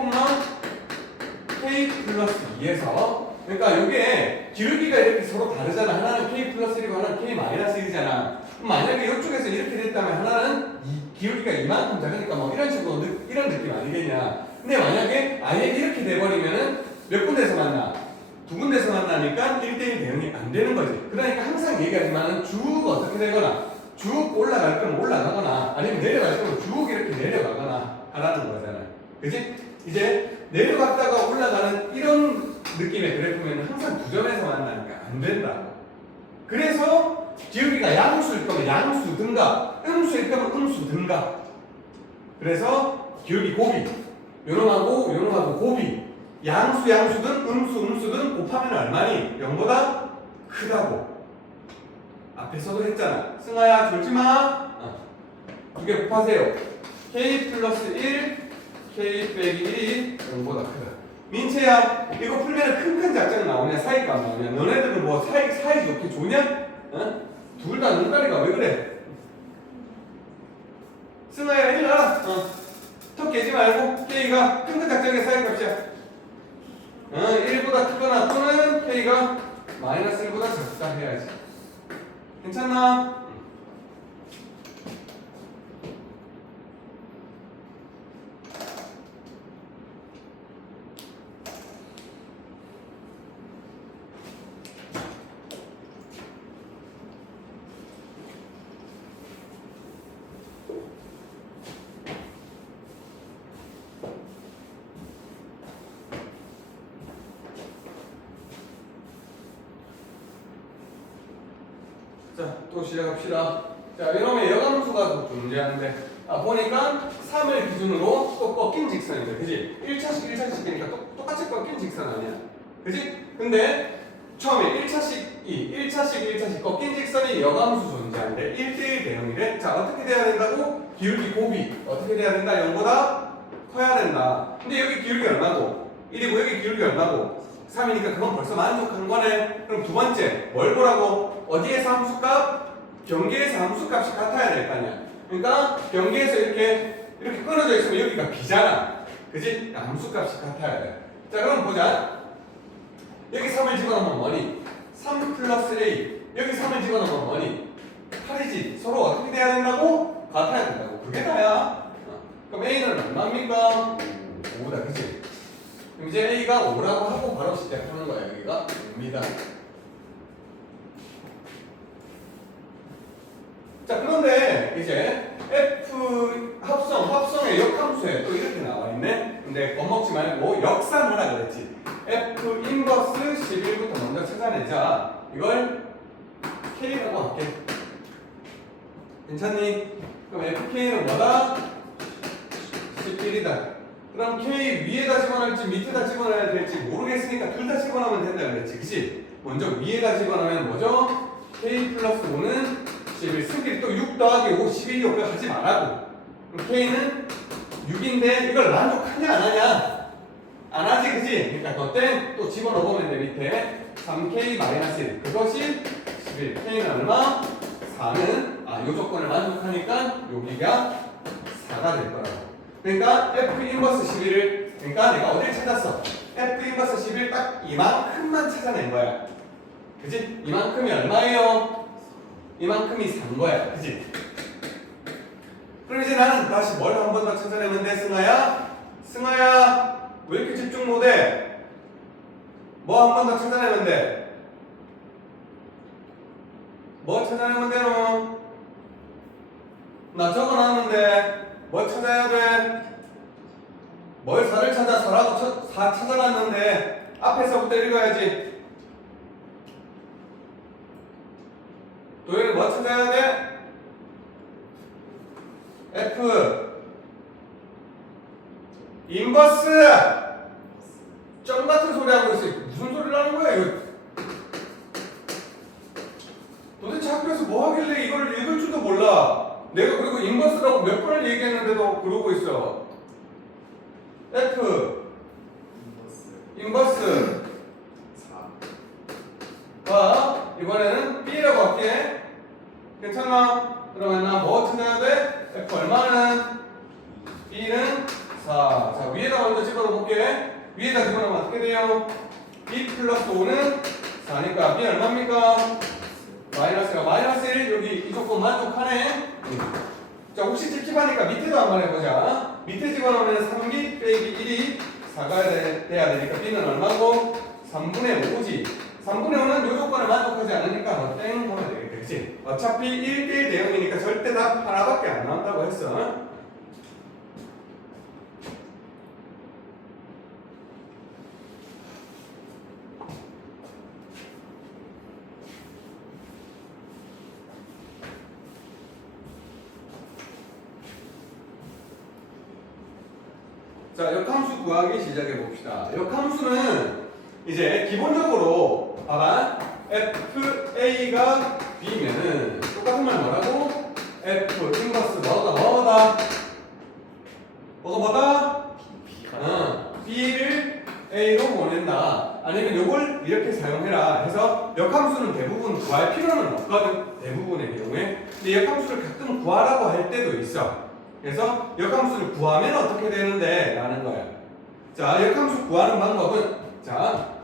플러스 2에서 그러니까 이게 기울기가 이렇게 서로 다르잖아. 하나는 k 플러스 1이고 하나는 k 마이너스 1이잖아. 만약에 이쪽에서 이렇게 됐다면 하나는 기울기가 이만큼 작으니까 뭐 이런 식으로 이런 느낌 아니겠냐. 근데 만약에 아예 이렇게 돼버리면은 몇 군데에서 만나? 두 군데서 만나니까 1대1 대응이 안 되는 거지. 그러니까 항상 얘기하지만 쭉 어떻게 되거나 쭉 올라갈 거면 올라가거나 아니면 내려갈 거면 쭉 이렇게 내려가거나 하라는 거잖아요. 그지? 이제 내려갔다가 올라가는 이런 느낌의 그래프면 항상 두 점에서 만나니까 안 된다고. 그래서 기울기가 양수일 거면 양수든가 음수일 거면 음수든가. 그래서 기울기 곱이 요놈하고 곱이 양수든 음수든 곱하면 얼마니? 0보다 크다고. 앞에서도 했잖아. 승아야 졸지마. 두 개 곱하세요. k 플러스 1 k 빼기 1이 0보다 크다. 민채야 이거 풀면 큰 작전 나오냐 사이값 나오냐? 너네들은 뭐 사이 좋게 좋냐? 둘 다 눈다리가 왜 그래? 승아야 일로 와라. 턱 깨지 말고 k가 큰 작전의 사이값이야. 1보다 크거나 또는 k가 마이너스 1보다 작다 해야지. 괜찮나? 자, 또 시작합시다. 자, 이놈의 여감수가 또 존재하는데, 보니까 3을 기준으로 또 꺾인 직선인데, 그지? 1차식이니까 똑같이 꺾인 직선 아니야. 그지? 근데 처음에 1차식 꺾인 직선이 여감수 존재하는데 1대1 대응이래. 자, 어떻게 돼야 된다고? 기울기 곱이 어떻게 돼야 된다? 0보다 커야 된다. 근데 여기 기울기 얼마고? 1이고 여기 기울기 얼마고? 3이니까 그건 벌써 만족한 거네. 그럼 두 번째 뭘 보라고? 어디에서 함수값? 경계에서 함수값이 같아야 될 거 아니야. 그러니까 경계에서 이렇게 끊어져 있으면 여기가 B잖아. 그지? 함수값이 같아야 돼. 자, 그럼 보자. 여기 3을 집어넣으면 뭐니? 3 플러스 A. 여기 3을 집어넣으면 뭐니? 8이지. 서로 어떻게 돼야 된다고? 같아야 된다고. 그게 다야. 그럼 A는 얼마입니까? 5다. 그치? 그럼 이제 A가 5라고 하고 바로 시작하는 거야. 여기가 5입니다. 자, 그런데 이제 F 합성의 역함수에 또 이렇게 나와 있네. 근데 겁먹지 말고 역산하라 그랬지. F 인버스 11부터 먼저 찾아내자. 이걸 K라고 할게. 괜찮니? 그럼 FK는 뭐다? 11이다. 그럼 K 위에다 집어넣을지 밑에다 집어넣어야 될지 모르겠으니까 둘 다 집어넣으면 된다 그랬지. 그치? 먼저 위에다 집어넣으면 뭐죠? K 플러스 5는 11, 승길이 또 6 더하기 5, 11이 없고 하지 말라고. 그럼 K는 6인데 이걸 만족하냐 안 하냐? 안 하지, 그지? 그러니까 그때 또 집어넣어보면 돼. 밑에 3K 마이너스 1 그것이 11. K는 얼마? 4는 요 조건을 만족하니까 여기가 4가 될 거라고. 그러니까 F 인버스 11을 그러니까 내가 어디를 찾았어? F 인버스 11 딱 이만큼만 찾아낸 거야. 그지? 이만큼이 얼마예요? 이만큼이 3 거야. 그지? 그럼 이제 나는 다시 뭘 한 번 더 찾아내면 돼, 승아야? 승아야, 왜 이렇게 집중 못해? 뭐 한 번 더 찾아내면 돼? 뭐 찾아내면 돼, 너? 나 적어놨는데 뭐 찾아야 돼? 뭘 4를 찾아? 4라고 4 찾아놨는데 앞에서부터 읽어야지. 도형을 뭐 찾아야 돼? F 인버스 점 같은 소리 하고 있어. 무슨 소리를 하는 거야 이거? 도대체 학교에서 뭐 하길래 이걸 읽을 줄도 몰라. 내가 그리고 인버스라고 몇 번을 얘기했는데도 그러고 있어. F 인버스 4. 이번에는 B라고 할게. 괜찮아? 그러면 나 뭐 찾아야 돼? F 얼마는? B는 4. 자, 위에다 먼저 집어넣어 볼게. 위에다 집어넣으면 어떻게 돼요? B 플러스 5는 4니까 B 얼마입니까? 마이너스가 마이너스 1. 여기 이 조건 만족하네. 자, 혹시 찝찝하니까 밑에도 한번 해보자. 밑에 집어넣으면 3B 빼기 1이 4가 돼야 되니까 B는 얼마고? 3분의 5지. 3분의 5는 요 조건을 만족하지 않으니까 뭐 땡 하면 되겠다. 그치? 어차피 1대1 대응이니까 절대 답 하나밖에 안 나온다고 했어. 자, 역함수 구하기 시작해 봅시다. 역함수는 이제 기본적으로 봐봐. FA가 B면은 똑같은 말 뭐라고? F 인버스 뭐다? 뭐다? B를 A로 보낸다. 아니면 요걸 이렇게 사용해라 해서 역함수는 대부분 구할 필요는 없거든. 대부분의 경우에. 근데 역함수를 가끔 구하라고 할 때도 있어. 그래서 역함수를 구하면 어떻게 되는데? 라는 거야. 자, 역함수 구하는 방법은 자,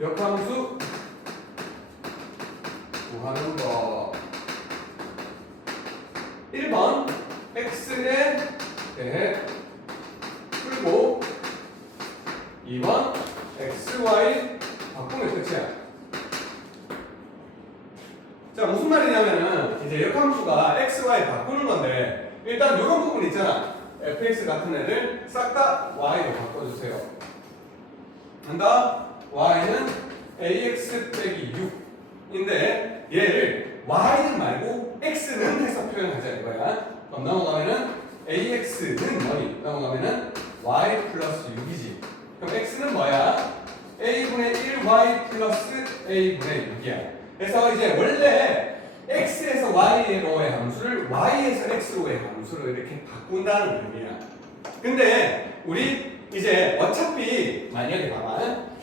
역함수 구하는 법 1번 x에 대해 풀고 2번 xy 바꾸면 끝이야. 자, 무슨 말이냐면은 이제 역함수가 xy 바꾸는 건데 일단 이런 부분 있잖아. fx 같은 애들 싹 다 y로 바꿔주세요. 한다. y는 ax 빼기 6인데 얘를 y는 말고 x는 해서 표현하자 이거야. 그럼 넘어가면은 ax는 뭐니? 넘어가면은 y 플러스 6이지. 그럼 x는 뭐야? a분의 1y 플러스 a분의 6이야. 그래서 이제 원래 x에서 y로의 함수를 y에서 x로의 함수로 이렇게 바꾼다는 의미야. 근데 우리 이제 어차피 만약에 봐봐.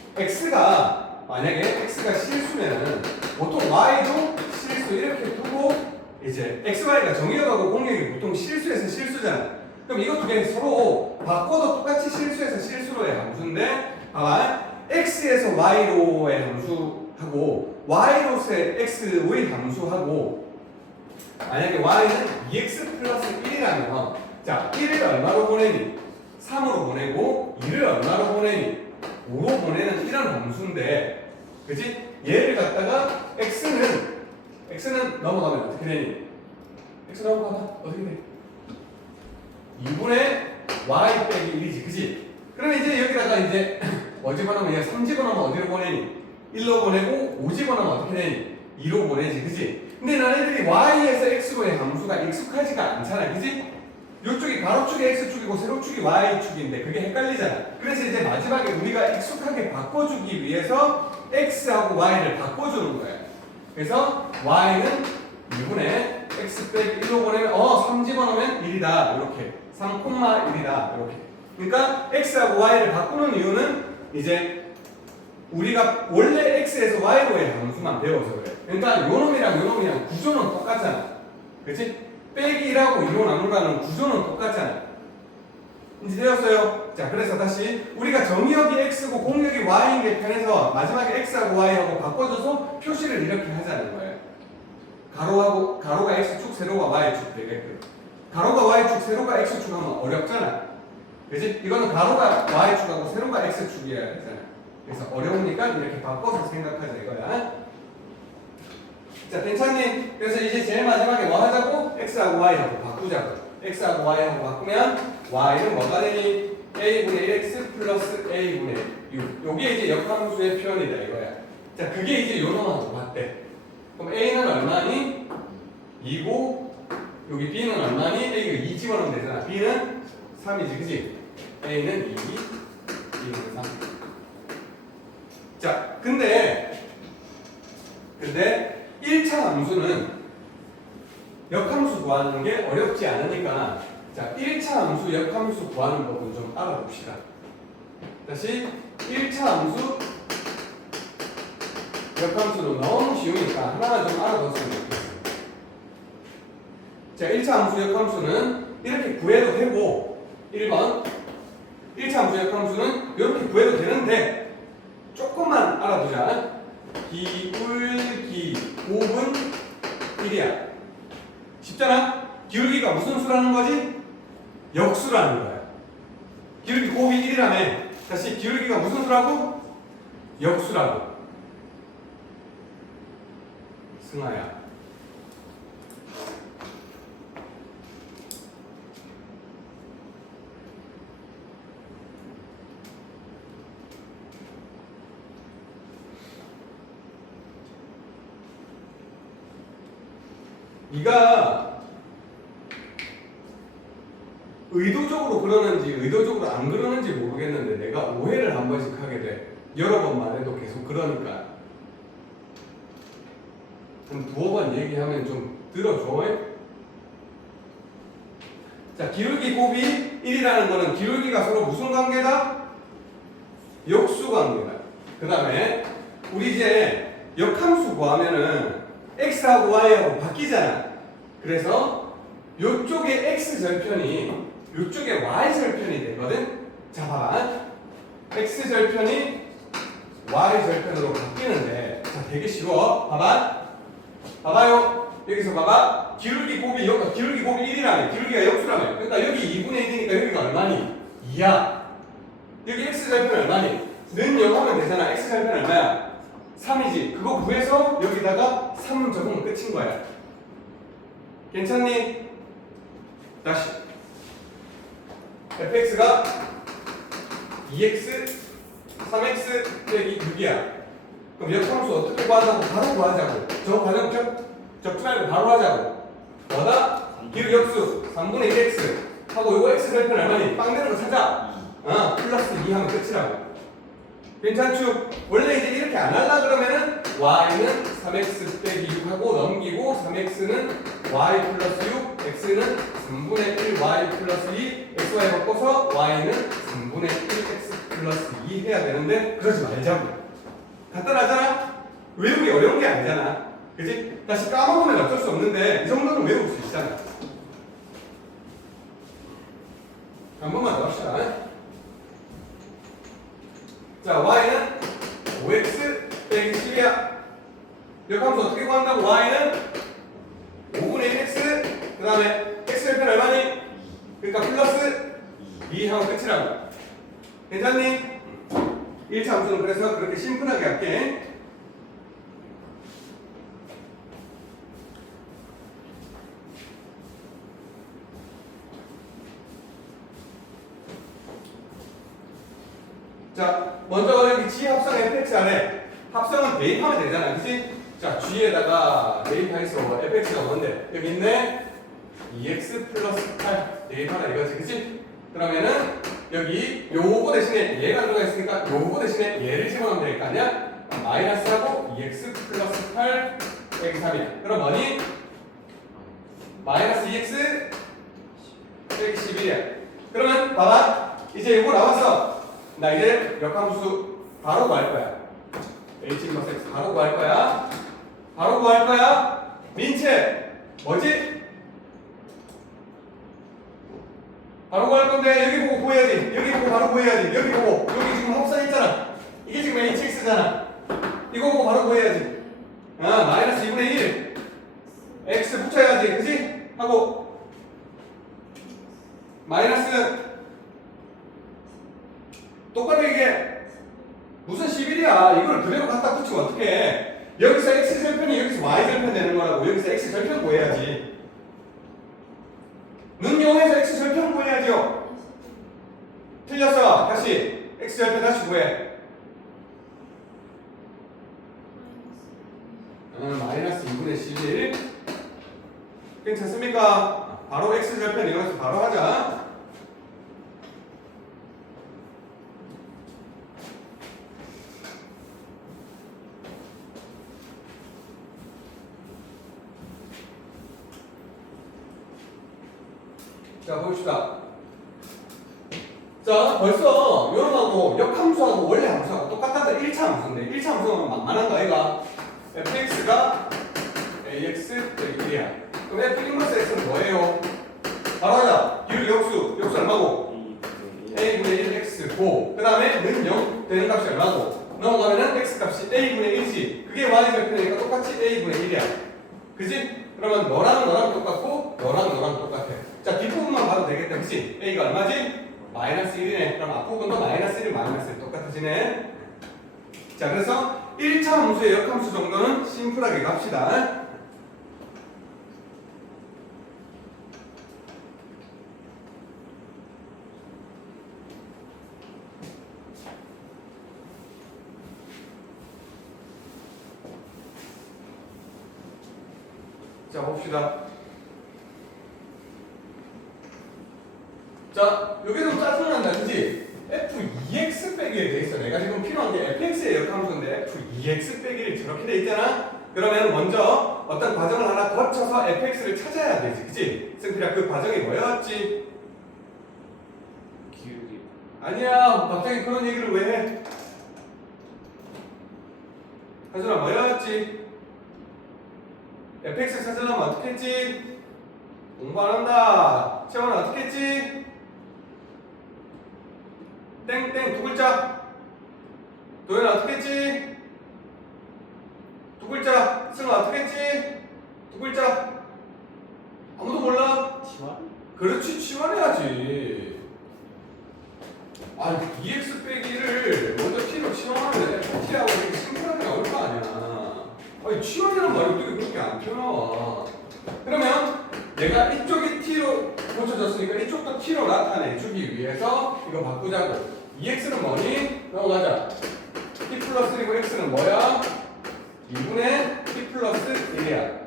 만약에 x가 실수면은 보통 y도 실수 이렇게 두고 이제 xy가 정의역하고 공역이 보통 실수에서 실수잖아. 그럼 이거 두 개 서로 바꿔도 똑같이 실수에서 실수로의 함수인데 봐봐. x에서 y로의 함수하고 y로서의 x의 함수하고 만약에 y는 2x 플러스 1이라면 자 1을 얼마로 보내니? 3으로 보내고 2를 얼마로 보내니? 5로 보내는 이런 함수인데 그치? 얘를 갖다가 x는 넘어가면 어떻게 되니? x 넘어가면 어떻게 돼? 2분의 y 빼기 1이지 그치? 그러면 이제 여기다가 이제 뭐 집어넣으면 얘 3 집어넣으면 어디로 보내니? 1로 보내고 5 집어넣으면 어떻게 되니? 2로 보내지 그치? 근데 너네들이 y에서 x로의 함수가 익숙하지가 않잖아 그치? 요쪽이 가로축이 x축이고 세로축이 y축인데 그게 헷갈리잖아. 그래서 이제 마지막에 우리가 익숙하게 바꿔주기 위해서 x하고 y를 바꿔주는 거야. 그래서 y는 2분의 x 빼기 1로 보내면 3 집어넣으면 1이다 이렇게 3,1이다 이렇게. 그러니까 x하고 y를 바꾸는 이유는 이제 우리가 원래 x에서 y로의 함수만 배워서 그래. 그러니까 요놈이랑 구조는 똑같잖아. 그치? 빼기 1하고 2로 나누라는 구조는 똑같잖아. 이제 되었어요? 자, 그래서 다시 우리가 정의역이 x고 공역이 y인 게 편해서 마지막에 x하고 y하고 바꿔줘서 표시를 이렇게 하자는 거예요. 가로가 x축, 세로가 y축 되게끔. 가로가 y축, 세로가 x축 하면 어렵잖아. 그치? 이거는 가로가 y축하고 세로가 x축이어야 되잖아. 그래서 어려우니까 이렇게 바꿔서 생각하자 이거야. 자, 괜찮니? 그래서 이제 제일 마지막에 뭐 하자고? x하고 y하고 바꾸자고. x하고 y하고 바꾸면 y는 뭐가 되니? a분의 1x 플러스 a분의 6. 요게 이제 역함수의 표현이다 이거야. 자, 그게 이제 요놈하고 맞대. 그럼 a는 얼마니? 2고 여기 b는 얼마니? a가 2 집어넣으면 되잖아. b는 3이지 그치? a는 2, b는 3. 자, 근데 1차 함수는 역함수 구하는 게 어렵지 않으니까 자 1차 함수 역함수 구하는 법은 좀 알아봅시다. 다시 1차 함수 역함수는 너무 쉬우니까 하나만 좀 알아뒀으면 좋겠어요. 자 1차 함수 역함수는 이렇게 구해도 되고 1번 1차 함수 역함수는 이렇게 구해도 되는데 조금만 알아두자. 기울기 곱은 1이야. 쉽잖아? 기울기가 무슨 수라는 거지? 역수라는 거야. 기울기 곱이 1이라며. 다시 기울기가 무슨 수라고? 역수라고. 승아야. 네가 의도적으로 그러는지 의도적으로 안 그러는지 모르겠는데 내가 오해를 한 번씩 하게 돼. 여러 번 말해도 계속 그러니까. 한 두어 번 얘기하면 좀 들어줘. 자, 기울기 곱이 1이라는 거는 기울기가 서로 무슨 관계다? 역수 관계다. 그 다음에 우리 이제 역함수 구하면은 x하고 y하고 바뀌잖아. 그래서 요쪽에 x절편이 요쪽에 y절편이 되거든. 자, 봐봐. x절편이 y절편으로 바뀌는데, 자, 되게 쉬워. 봐봐요. 여기서 봐봐. 기울기 곱이 1이라며. 기울기가 역수라며. 그러니까 여기 2분의 1이니까 여기가 얼마니? 2야. 여기 x절편 얼마니? 는 0 하면 되잖아. x절편 얼마야? 3이지. 그거 구해서 여기다가 3 적으면 끝인 거야. 괜찮니? 다시. fx가 2x 3x 빼기 6이야. 그럼 역함수 어떻게 구하자고? 바로 구하자고. 저 과정 적지 말고 바로 하자고. 뭐다? 기울 역수 3분의 1x 하고 요거 x절편 얼마니? 빵 되는 거 찾아. 플러스 2 하면 끝이라고. 괜찮죠? 원래 이제 이렇게 안 하려 그러면은 y는 3x 빼기 6하고 넘기고 3x는 y 플러스 6, x는 3분의 1 y 플러스 2, xy 바꿔서 y는 3분의 1 x 플러스 2 해야 되는데 그러지 말자고. 간단하잖아? 외우기 어려운 게 아니잖아. 그치? 다시 까먹으면 어쩔 수 없는데 이 정도는 외울 수 있잖아. 한 번만 더 합시다. 자, y는 5x 빼기 10이야. 역함수 어떻게 구한다고? y는 5분의 1x 그 다음에 x절편 얼마니? 그러니까 플러스 2 하고 끝이라고. 괜찮니? 1차 함수는 그래서 그렇게 심플하게 할게. 자, 먼저 여기 G 합성 fx 안에 합성은 대입하면 되잖아, 그치? 자, G에다가 대입해서 fx가 뭔데? 여기 있네. 2x 플러스 8 대입하라 이거지, 그치? 그러면은 여기 요거 대신에 얘가 들어가 있으니까 요거 대신에 얘를 집어넣으면 될 거 아니야? 마이너스하고 2x 플러스 8 빼기 3이야. 그럼 뭐니? 마이너스 2x 빼기 11이야. 그러면 봐봐. 이제 요거 나왔어. 나 이제 역함수 바로 구할 거야. h 플러스 x 바로 구할 거야. 바로 구할 거야. 민채 뭐지? 바로 구할 건데 여기 보고 구해야지. 여기 보고 바로 구해야지. 여기 보고 여기 지금 합산했잖아. 이게 지금 hx잖아. 이거 보고 바로 구해야지. 마이너스 2분의 1 x 붙여야지, 그치? 하고 마이너스 똑바로 얘기해. 무슨 11이야. 이걸 그대로 갖다 붙이면 어떡해. 여기서 x절편이 여기서 y절편 되는 거라고. 여기서 x절편 구해야지. 능용해서 x절편 구해야죠. 틀렸어. 다시 x절편 다시 구해. 마이너스 2분의 11 괜찮습니까? 바로 x절편 이용해서 바로 하자. 자, 봅시다. 자, 벌써 요놈하고 역함수하고 원래 함수하고 똑같다는 1차 함수인데 1차 함수는 만만한 거 아이가? fx가 ax 빼기 1이야. 그럼 f 인버스 x는 뭐예요? 바로 하자. 기울기 역수 얼마고? a분의 1x 고. 그 다음에 는 0 되는 값이 얼마고? 넘어가면은 x 값이 a분의 1이지. 그게 y절편이니까 똑같이 a분의 1이야. 그지? 그러면 너랑 똑같고 너랑 똑같아. 자, 뒷부분만 봐도 되겠다. 그치? a가 얼마지? 마이너스 1이네. 그럼 앞부분도 마이너스 1, 마이너스 1 똑같아지네. 자, 그래서 1차 함수의 역함수 정도는 심플하게 갑시다. 자, 봅시다. 자, 여기 좀 짜증난다, 그지? f2x 빼기에 돼 있어. 내가 지금 필요한 게 fx의 역함수인데 f2x 빼기를 저렇게 돼 있잖아? 그러면 먼저 어떤 과정을 하나 거쳐서 fx를 찾아야 되지, 그지? 승필아, 그 과정이 뭐였지? 기울기. 아니야, 갑자기 그런 얘기를 왜 해? 하준아, 뭐였지? fx 찾으려면 어떻게 했지? 공부 안 한다. 채원아, 어떻게 했지? 땡땡 두 글자. 도현아, 어떻게 했지? 두 글자. 승아, 어떻게 했지? 두 글자. 아무도 몰라? 치환? 그렇지, 치환해야지. 아니, dx 빼기를 먼저 t로 치환하면 t하고 이렇게 심플하게 나올 거 아니야. 아니, 치환이라는 말이 어떻게 그렇게 안 튀어나와. 그러면 내가 이쪽이 t로 고쳐졌으니까 이쪽도 t로 나타내주기 위해서 이거 바꾸자고. 2x는 뭐니? 넘어가자. t 플러스 1이고 x는 뭐야? 2분의 t 플러스 1이야.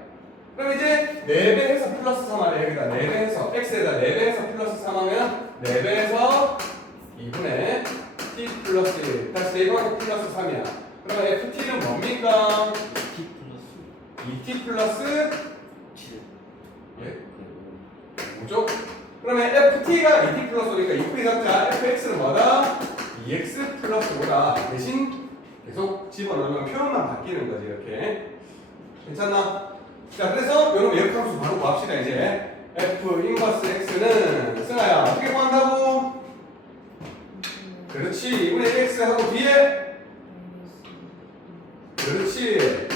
그럼 이제 4배에서 플러스 3 하래. 여기다 4배에서 x에다 4배에서 플러스 3 하면 4배에서 2분의 t 플러스 1. 다시 네이버하고 플러스 3이야. 그러면 ft는 뭡니까? T 플러스 2t 플러스 7. 예? 5죠? 그러면 ft가 2t 플러스 5니까 2풀이 잡자. fx는 뭐다? 2x 플러스 5다. 대신 계속 집어넣으면 표현만 바뀌는 거지, 이렇게. 괜찮나? 자, 그래서 여러분 역함수 바로 구합시다, 이제. f 인버스 x는 승아야 어떻게 구한다고? 그렇지. 2분의 1x 하고 뒤에 그렇지.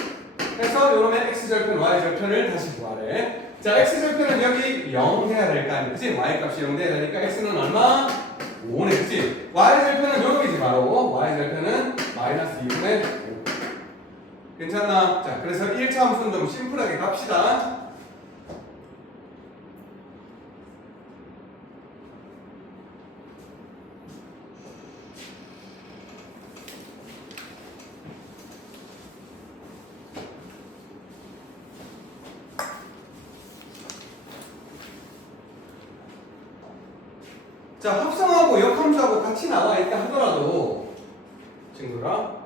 해서 요놈의 x절편, y절편을 다시 구하래. 자, x절편은 여기 0 해야 될 거 아니야, 그치? y값이 0 돼야 되니까 x는 얼마? 5네, 그치? y절편은 요놈이지 바로. y절편은 마이너스 2분의 5. 괜찮나? 자, 그래서 1차 함수는 좀 심플하게 갑시다. 자, 합성하고 역함수하고 같이 나와 있다 하더라도 친구들아,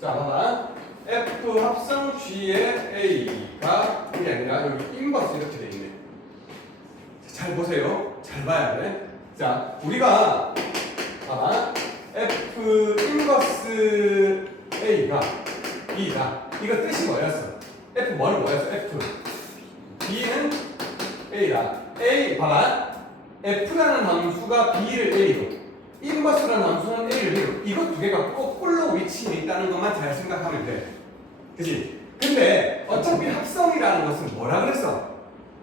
자, 봐봐. F 합성 G의 A가 이게 아니라 여기 인버스 이렇게 돼 있네. 자, 잘 보세요. 잘 봐야 돼. 자, 우리가 봐봐. F 인버스 A가 B다. 이거 뜻이 뭐였어? F 뭐였어? F B는 A다. A 봐봐. F라는 함수가 B를 A로, 인버스라는 함수는 A를 B로. 이거 두 개가 거꾸로 위치해 있다는 것만 잘 생각하면 돼. 그치? 근데 어차피 합성이라는 것은 뭐라 그랬어?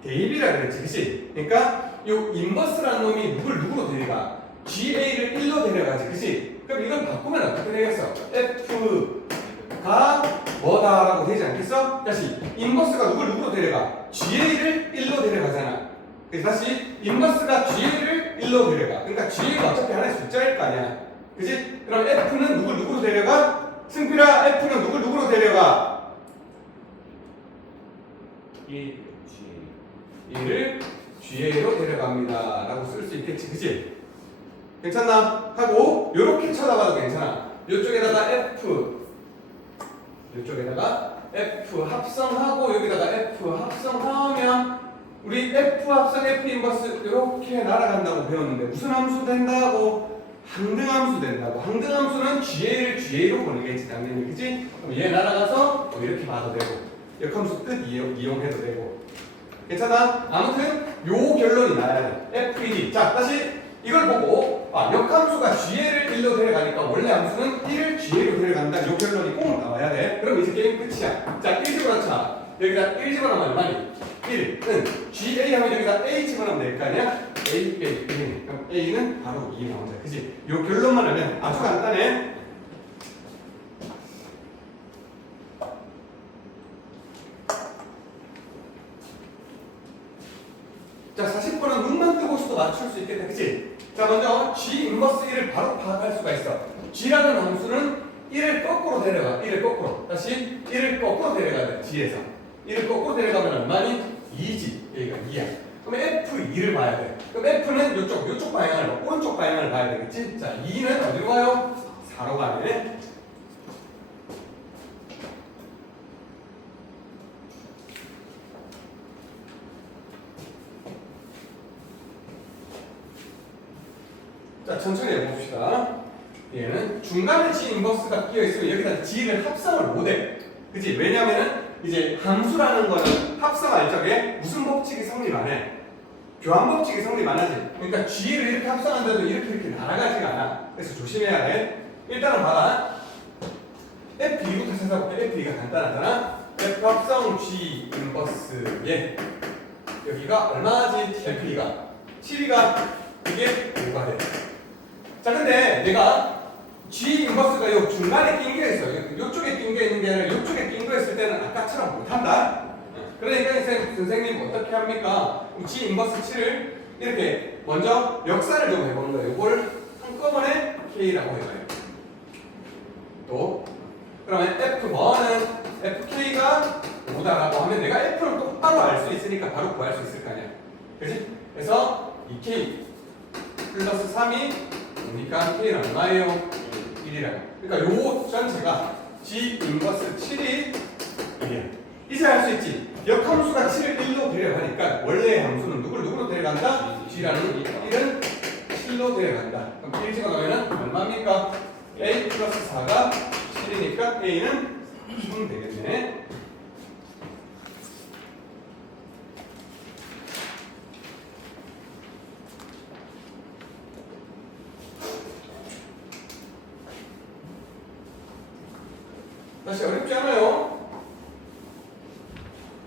대입이라 그랬지, 그치? 그러니까 요 인버스라는 놈이 누굴 누구로 데려가? GA를 1로 데려가지, 그치? 그럼 이걸 바꾸면 어떻게 되겠어? F가 뭐다라고 되지 않겠어? 다시 인버스가 누굴 누구로 데려가? GA를 1로 데려가잖아. 그래서 다시 인버스가 GA를 1로 데려가. 그러니까 GA가 어차피 하나의 숫자일 거 아니야. 그치? 그럼 F는 누굴 누구로 데려가? 승필아, F는 누굴 누구로 데려가? 1 G. 1을 GA로 데려갑니다 라고 쓸 수 있겠지, 그치? 괜찮나? 하고 요렇게 쳐다봐도 괜찮아. 요쪽에다가 F, 요쪽에다가 F 합성하고 여기다가 F 합성하면 우리 F 합성 F 인버스 이렇게 날아간다고 배웠는데 무슨 함수 된다고? 항등함수 된다고. 항등함수는 GA를 GA로 보내겠지, 당연히, 그치? 그럼 얘 날아가서 이렇게 봐도 되고 역함수 뜻 이용해도 되고. 괜찮아? 아무튼 요 결론이 나야 돼. F1. 자, 다시 이걸 보고 역함수가 GA를 1로 데려가니까 원래 함수는 1을 GA로 데려간다. 요 결론이 꼭 나와야 돼. 그럼 이제 게임 끝이야. 자, 1 집어넣자. 여기다 1 집어넣으면 얼마니? 1은 GA 하면 여기다 A 집어넣으면 될 거 아니야? A 빼기 1. 그럼 A는 바로 2 나온다. 그치? 요 결론만 하면 아주 간단해. 맞출 수 있겠다. 그치? 자, 먼저 G 인버스 1을 바로 파악할 수가 있어. G라는 함수는 1을 거꾸로 데려가. 1을 거꾸로. 다시 1을 거꾸로 데려가야 돼. G에서. 1을 거꾸로 데려가면 얼마니? 2지. 여기가 2야. 그럼 F2를 봐야 돼. 그럼 F는 요쪽 방향을 봐. 오른쪽 방향을 봐야 되겠지? 자, 2는 어디로 가요? 4로 가네. 자, 천천히 해봅시다. 얘는 중간에 G 인버스가 끼어있으면 여기다 G를 합성을 못해. 그치? 왜냐면은 이제 함수라는 거는 합성할 적에 무슨 법칙이 성립 안 해? 교환 법칙이 성립 안 하지. 그러니까 G를 이렇게 합성한데도 이렇게 날아가지가 않아. 그래서 조심해야 돼. 일단은 봐라. F2부터 찾아볼게. F2가 간단하잖아. F 합성 G 인버스 얘. 여기가 얼마지? F2가 7이가 이게 5가 돼. 자, 근데 내가 G 인버스가 요 중간에 낀 게 있어. 요쪽에 낀 게 있는 게 아니라 요쪽에 낀 거 있을 때는 아까처럼 못한다. 그러니까 선생님 어떻게 합니까? G 인버스 7을 이렇게 먼저 역사를 좀 해보는 거예요. 이걸 한꺼번에 K라고 해봐요. 또 그러면 F1은 FK가 5다라고 하면 내가 F를 똑바로 알 수 있으니까 바로 구할 수 있을 거 아니야. 그치? 그래서 2K 플러스 3이 그러니까 K는 얼마예요? 1이라고. 그러니까 요 전체가 G 인버스 7이 1이야. 이제 알 수 있지. 역함수가 7을 1로 데려가니까 원래의 함수는 누구로 데려간다? G라는 1은 7로 데려간다. 그럼 1 집어넣으면 얼마입니까? A 플러스 4가 7이니까 A는 3 되겠네. 다시 어렵지 않아요?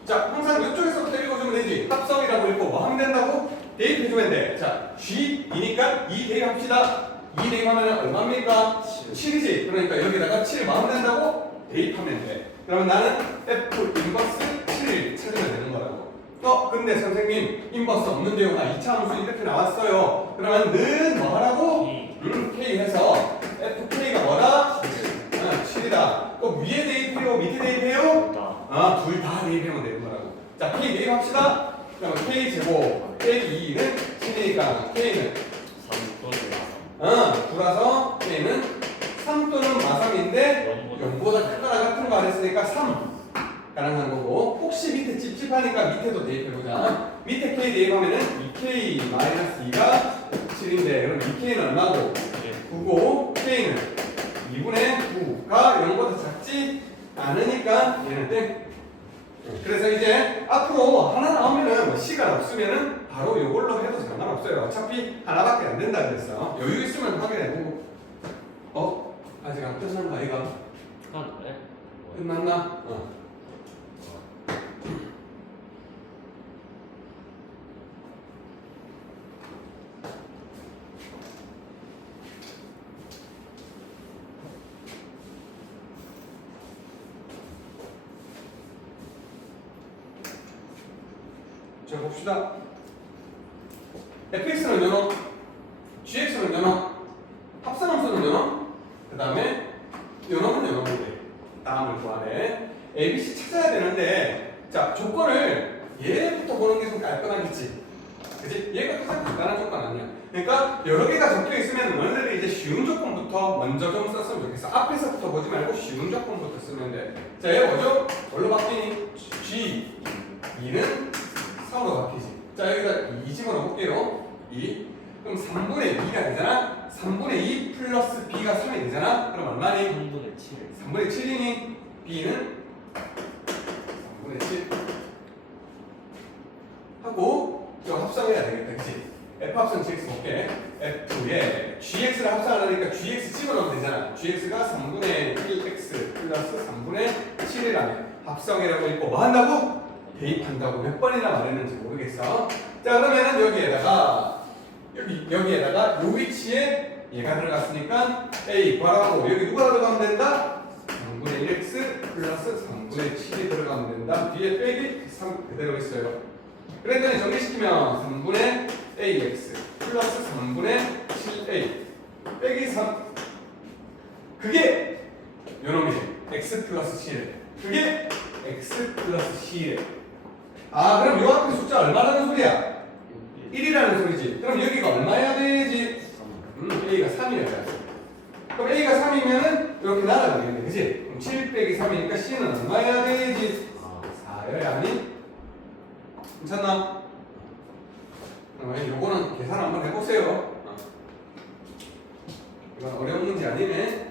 자, 항상 이쪽에서부터 읽어주면 되지. 합성이라고 읽고 뭐 하면 된다고? 대입해주면 돼. 자, G이니까 2 대입합시다. 2 대입하면 얼마입니까? 7이지. 그러니까 여기다가 7을 마음 된다고 대입하면 돼. 그러면 나는 F 인버스 7을 찾으면 되는 거라고. 근데 선생님 인버스 없는데요. 2차 함수 이렇게 나왔어요. 그러면 는 뭐 하라고? K 해서 FK가 뭐다? 7이다. 또 위에 대입해요? 밑에 대입해요? 둘 다 대입하면 되는 거라고. 자, K 대입합시다. 그러면 K 제곱 K2는 7이니까 K는 3 또는 9라서 K는 3 또는 마삼인데 0보다 크거나 같은 거 안 했으니까 3 가능한 거고, 혹시 밑에 찝찝하니까 밑에도 대입해보자. 밑에 K 대입하면은 2K-2가 7인데 그럼 2K는 얼마고? 9고 K는 2분의 9가 0보다 작지 않으니까 얘는 땡. 그래서 이제 앞으로 하나 나오면은 뭐 시간 없으면은 바로 이걸로 해도 상관없어요. 어차피 하나밖에 안 된다 그랬어. 여유 있으면 확인해보고. 아직 안 끝난 거 아이가? 끝났나? 자, 봅시다. fx는 연어, gx는 연어, 합산함수는 연어, 그 다음에 연어는 연어인데 다음을 구하래. ABC 찾아야 되는데, 자, 조건을 얘부터 보는 게 좀 깔끔하겠지. 그치? 얘가 가장 간단한 조건 아니야. 그러니까 여러 개가 적혀 있으면 너네들이 이제 쉬운 조건부터 먼저 좀 썼으면 좋겠어. 앞에서부터 보지 말고 쉬운 조건부터 쓰면 돼. 자, 얘 뭐죠? 뭘로 바뀌니? G 2는 3으로 바뀌지. 자, 여기다 2 집어넣어볼게요. 2. 그럼 3분의 2가 되잖아? 3분의 2 플러스 B가 3이 되잖아? 그럼 얼마니? 3분의 7 3분의 7이니 B는 3분의 7 하고 저 합성해야 되겠다. 그치? F 합성 GX 볼게. F에 GX를 합성하려니까 GX 집어넣으면 되잖아. GX가 3분의 1X 플러스 3분의 7이라면 합성이라고 읽고 뭐 한다고? 대입한다고 몇 번이나 말했는지 모르겠어. 자, 그러면은 여기에다가 여기에다가 요 위치에 얘가 들어갔으니까 A 괄하고 여기 누가 들어가면 된다? 3분의 1x 플러스 3분의 7이 들어가면 된다. 뒤에 빼기 3 그대로 있어요. 그랬더니 정리시키면 3분의 ax 플러스 3분의 7a 빼기 3 그게 요놈이지. x 플러스 7 그게 x 플러스 c래. 아 그럼 요 앞에 숫자 얼마라는 소리야? 1이라는 소리지. 그럼 여기가 얼마여야 되지? a가 3이어야 돼. 그럼 a가 3이면은 이렇게 날아가겠네, 그지? 그럼 7 빼기 3이니까 c는 얼마여야 되지? 4여야 하니? 괜찮나? 그러면 요거는 계산 한번 해보세요. 이건 어려운 문제 아니네.